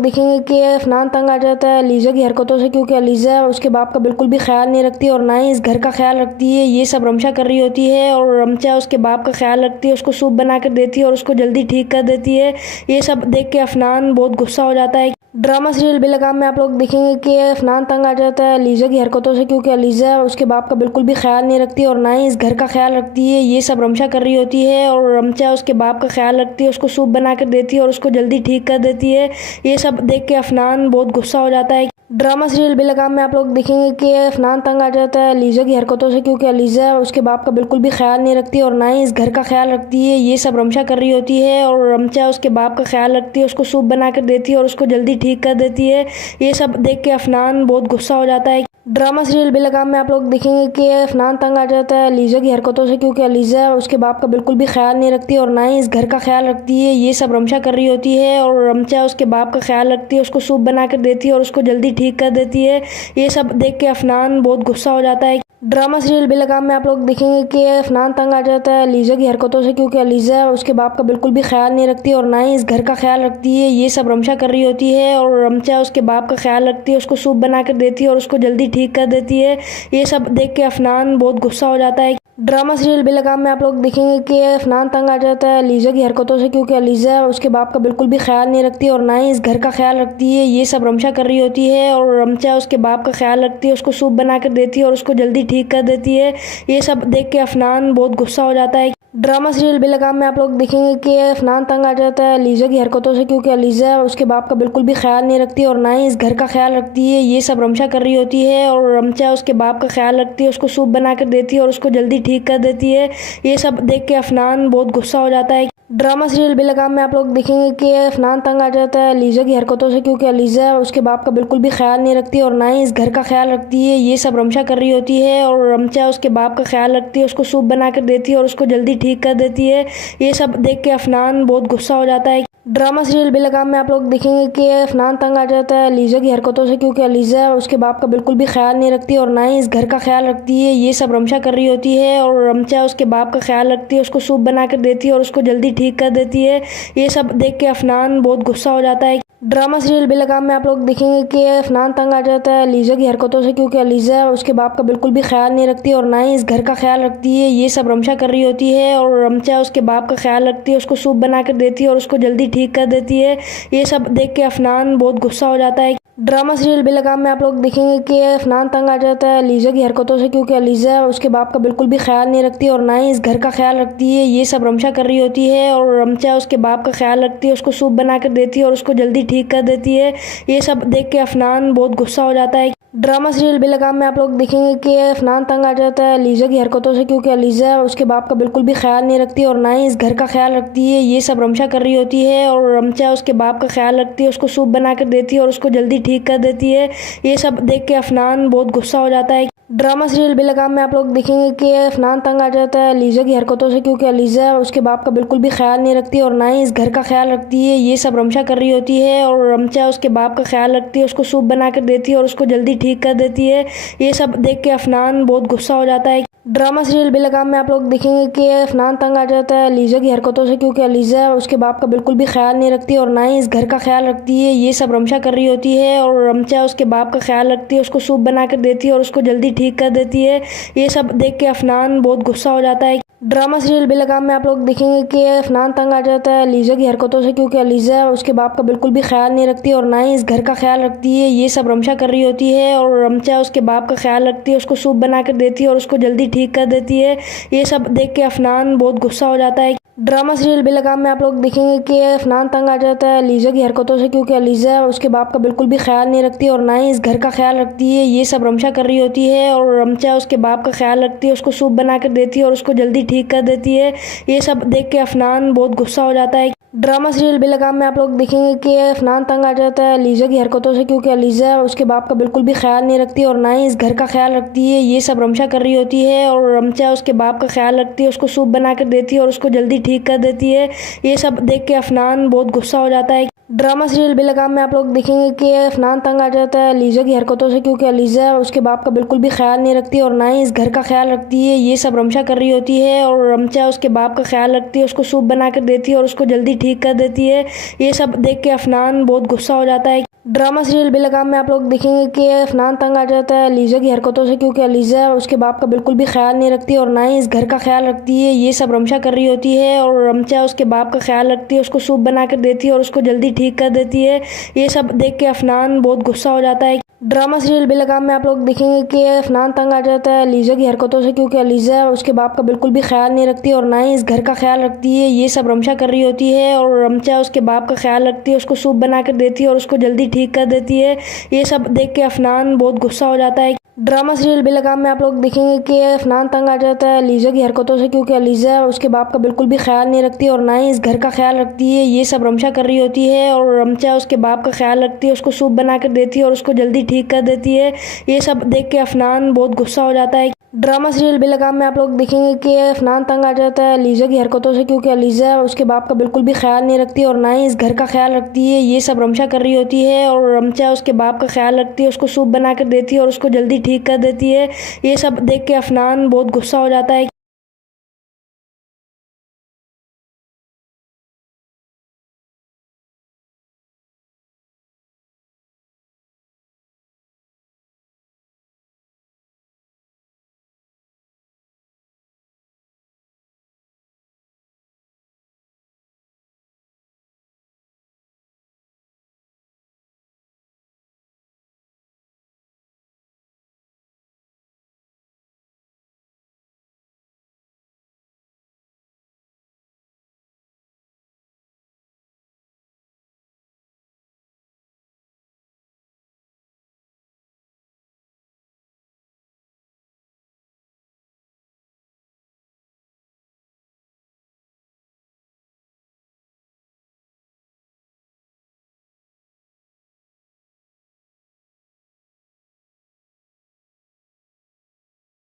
देखेंगे कि अफनान तंग आ जाता है लीजा की हरकतों से, क्योंकि लीजा उसके बाप का बिल्कुल भी ख्याल नहीं रखती और ना ही इस घर का ख्याल रखती है। ये सब रमशा कर रही होती है और रमशा उसके बाप का ख्याल रखती है, उसको सूप बना कर देती है और उसको जल्दी ठीक कर देती है। ये सब देख के अफनान बहुत गुस्सा हो जाता है। ड्रामा सीरियल बेलगाम में आप लोग देखेंगे कि अफनान तंग आ जाता है लीजा की हरकतों से, क्योंकि लीजा उसके बाप का बिल्कुल भी ख्याल नहीं रखती और ना ही इस घर का ख्याल रखती है। ये सब रमशा कर रही होती है और रमशा उसके बाप का ख्याल रखती है, उसको सूप बना कर देती है और उसको जल्दी ठीक कर देती है। ये सब देख के अफनान बहुत गुस्सा हो जाता है। ड्रामा सीरियल बेलगाम में आप लोग देखेंगे कि अफनान तंग आ जाता है लीजा की हरकतों से, क्योंकि लीजा उसके बाप का बिल्कुल भी ख्याल नहीं रखती और ना ही इस घर का ख्याल रखती है। ये सब रमशा कर रही होती है और रमशा उसके बाप का ख्याल रखती है, उसको सूप बना कर देती है और उसको जल्दी ठीक कर देती है। ये सब देख के अफनान बहुत गुस्सा हो जाता है। ड्रामा सीरियल बेलगाम में आप लोग देखेंगे कि अफनान तंग आ जाता है लीजा की हरकतों से, क्योंकि लीजा उसके बाप का बिल्कुल भी ख्याल नहीं रखती और ना ही इस घर का ख्याल रखती है। ये सब रमशा कर रही होती है और रमशा उसके बाप का ख्याल रखती है, उसको सूप बना कर देती है और उसको जल्दी ठीक कर देती है। ये सब देख के अफनान बहुत गुस्सा हो जाता है। ड्रामा सीरियल बेलगाम में आप लोग देखेंगे कि अफनान तंग आ जाता है लीजा की हरकतों से, क्योंकि लीजा उसके बाप का बिल्कुल भी ख्याल नहीं रखती और ना ही इस घर का ख्याल रखती है। ये सब रमशा कर रही होती है और रमशा उसके बाप का ख्याल रखती है, उसको सूप बना कर देती है और उसको जल्दी ठीक कर देती है। ये सब देख के अफनान बहुत गुस्सा हो जाता है। ड्रामा सीरियल बेलगाम में आप लोग देखेंगे कि अफनान तंग आ जाता है लीजा की हरकतों से, क्योंकि लीजा उसके बाप का बिल्कुल भी ख्याल नहीं रखती और ना ही इस घर का ख्याल रखती है। ये सब रमशा कर रही होती है और रमशा उसके बाप का ख्याल रखती है, उसको सूप बना कर देती है और उसको जल्दी ठीक कर देती है। ये सब देख के अफनान बहुत गुस्सा हो जाता है। ड्रामा सीरियल बेलगाम में आप लोग देखेंगे कि अफनान तंग आ जाता है लीजा की हरकतों से, क्योंकि लीजा उसके बाप का बिल्कुल भी ख्याल नहीं रखती और ना ही इस घर का ख्याल रखती है। ये सब रमशा कर रही होती है और रमशा उसके बाप का ख्याल रखती है, उसको सूप बना कर देती है और उसको जल्दी ठीक कर देती है। ये सब देख के अफनान बहुत गुस्सा हो जाता है। ड्रामा सीरियल बेलगाम में आप लोग देखेंगे कि अफनान तंग आ जाता है लीजा की हरकतों से, क्योंकि लीजा उसके बाप का बिल्कुल भी ख्याल नहीं रखती और ना ही इस घर का ख्याल रखती है। ये सब रमशा कर रही होती है और रमशा उसके बाप का ख्याल रखती है, उसको सूप बना कर देती है और उसको जल्दी ठीक कर देती है। ये सब देख के अफनान बहुत गुस्सा हो जाता है। ड्रामा सीरियल बेलगाम में आप लोग देखेंगे कि अफनान तंग आ जाता है लीजा की हरकतों से, क्योंकि लीजा उसके बाप का बिल्कुल भी ख्याल नहीं रखती और ना ही इस घर का ख्याल रखती है। ये सब रमशा कर रही होती है और रमशा उसके बाप का ख्याल रखती है, उसको सूप बना कर देती है और उसको जल्दी ठीक कर देती है। ये सब देख के अफनान बहुत गुस्सा हो जाता है। ड्रामा सीरियल बेलगाम में आप लोग देखेंगे कि अफनान तंग आ जाता है लीजा की हरकतों से, क्योंकि लीजा उसके बाप का बिल्कुल भी ख्याल नहीं रखती और ना ही इस घर का ख्याल रखती है। ये सब रमशा कर रही होती है और रमशा उसके बाप का ख्याल रखती है, उसको सूप बना कर देती है और उसको जल्दी ठीक कर देती है। ये सब देख के अफनान बहुत गुस्सा हो जाता है। ड्रामा सीरियल बेलगाम में आप लोग देखेंगे कि अफनान तंग आ जाता है लीजा की हरकतों से, क्योंकि लीजा उसके बाप का बिल्कुल भी ख्याल नहीं रखती और ना ही इस घर का ख्याल रखती है। ये सब रमशा कर रही होती है और रमशा उसके बाप का ख्याल रखती है, उसको सूप बना कर देती है और उसको जल्दी ठीक कर देती है। ये सब देख के अफनान बहुत गुस्सा हो जाता है। ड्रामा सीरियल बेलगाम में आप लोग देखेंगे कि अफनान तंग आ जाता है लीजा की हरकतों से, क्योंकि लीजा उसके बाप का बिल्कुल भी ख्याल नहीं रखती और ना ही इस घर का ख्याल रखती है। ये सब रमशा कर रही होती है और रमशा उसके बाप का ख्याल रखती है, उसको सूप बना कर देती है और उसको जल्दी ठीक कर देती है। ये सब देख के अफनान बहुत गुस्सा हो जाता है। ड्रामा सीरियल बेलगाम में आप लोग देखेंगे कि अफनान तंग आ जाता है लीजा की हरकतों से, क्योंकि लीजा उसके बाप का बिल्कुल भी ख्याल नहीं रखती और ना ही इस घर का ख्याल रखती है। ये सब रमशा कर रही होती है और रमशा उसके बाप का ख्याल रखती है, उसको सूप बना कर देती है और उसको जल्दी ठीक कर देती है। ये सब देख के अफनान बहुत गुस्सा हो जाता है। ड्रामा सीरियल बेलगाम में आप लोग देखेंगे कि अफनान तंग आ जाता है लीजा की हरकतों से, क्योंकि लीजा उसके बाप का बिल्कुल भी ख्याल नहीं रखती और ना ही इस घर का ख्याल रखती है। ये सब रमशा कर रही होती है और रमशा उसके बाप का ख्याल रखती है, उसको सूप बना कर देती है और उसको जल्दी ठीक कर देती है। ये सब देख के अफनान बहुत गुस्सा हो जाता है। ड्रामा सीरियल बेलगाम में आप लोग देखेंगे कि अफनान तंग आ जाता है लीजा की हरकतों से, क्योंकि लीजा उसके बाप का बिल्कुल भी ख्याल नहीं रखती और ना ही इस घर का ख्याल रखती है। ये सब रमशा कर रही होती है और रमशा उसके बाप का ख्याल रखती है, उसको सूप बना कर देती है और उसको जल्दी ठीक कर देती है। ये सब देख के अफनान बहुत गुस्सा हो जाता है। ड्रामा सीरियल बेलगाम में आप लोग देखेंगे कि अफनान तंग आ जाता है लीजा की हरकतों से, क्योंकि लीजा उसके बाप का बिल्कुल भी ख्याल नहीं रखती और ना ही इस घर का ख्याल रखती है। ये सब रमशा कर रही होती है और रमशा उसके बाप का ख्याल रखती है, उसको सूप बना कर देती है और उसको जल्दी ठीक कर देती है। ये सब देख के अफनान बहुत गुस्सा हो जाता है। ड्रामा सीरियल बेलगाम में आप लोग देखेंगे कि अफनान तंग आ जाता है लीजा की हरकतों से, क्योंकि लीजा उसके बाप का बिल्कुल भी ख्याल नहीं रखती और ना ही इस घर का ख्याल रखती है। ये सब रमशा कर रही होती है और रमशा उसके बाप का ख्याल रखती है, उसको सूप बना कर देती है और उसको जल्दी ठीक कर देती है। ये सब देख के अफनान बहुत गुस्सा हो जाता है। ड्रामा सीरियल बेलगाम में आप लोग देखेंगे कि अफनान तंग आ जाता है लीजा की हरकतों से, क्योंकि लीजा उसके बाप का बिल्कुल भी ख्याल नहीं रखती और ना ही इस घर का ख्याल रखती है। ये सब रमशा कर रही होती है और रमशा उसके बाप का ख्याल रखती है, उसको सूप बना कर देती है और उसको जल्दी ठीक कर देती है। ये सब देख के अफनान बहुत गुस्सा हो जाता है। ड्रामा सीरियल बेलगाम में आप लोग देखेंगे कि अफनान तंग आ जाता है लीजा की हरकतों से, क्योंकि लीजा उसके बाप का बिल्कुल भी ख्याल नहीं रखती और ना ही इस घर का ख्याल रखती है। ये सब रमशा कर रही होती है और रमशा उसके बाप का ख्याल रखती है, उसको सूप बना कर देती है और उसको जल्दी ठीक कर देती है। ये सब देख के अफनान बहुत गुस्सा हो जाता है। ड्रामा सीरियल बेलगाम में आप लोग देखेंगे कि अफनान तंग आ जाता है लीजा की हरकतों से, क्योंकि लीजा उसके बाप का बिल्कुल भी ख्याल नहीं रखती और ना ही इस घर का ख्याल रखती है। ये सब रमशा कर रही होती है और रमशा उसके बाप का ख्याल रखती है, उसको सूप बना कर देती है और उसको जल्दी ठीक कर देती है। ये सब देख के अफनान बहुत गुस्सा हो जाता है। ड्रामा सीरियल बेलगाम में आप लोग देखेंगे कि अफनान तंग आ जाता है लीजा की हरकतों से, क्योंकि लीजा उसके बाप का बिल्कुल भी ख्याल नहीं रखती और ना ही इस घर का ख्याल रखती है। ये सब रमशा कर रही होती है और रमशा उसके बाप का ख्याल रखती है, उसको सूप बना कर देती है और उसको जल्दी ठीक कर देती है। ये सब देख के अफनान बहुत गुस्सा हो जाता है। ड्रामा सीरियल बेलगाम में आप लोग देखेंगे कि अफनान तंग आ जाता है लीजा की हरकतों से, क्योंकि लीजा उसके बाप का बिल्कुल भी ख्याल नहीं रखती और ना ही इस घर का ख्याल रखती है। ये सब रमशा कर रही होती है और रमशा उसके बाप का ख्याल रखती है, उसको सूप बना कर देती है और उसको जल्दी ठीक कर देती है। ये सब देख के अफनान बहुत गुस्सा हो जाता है।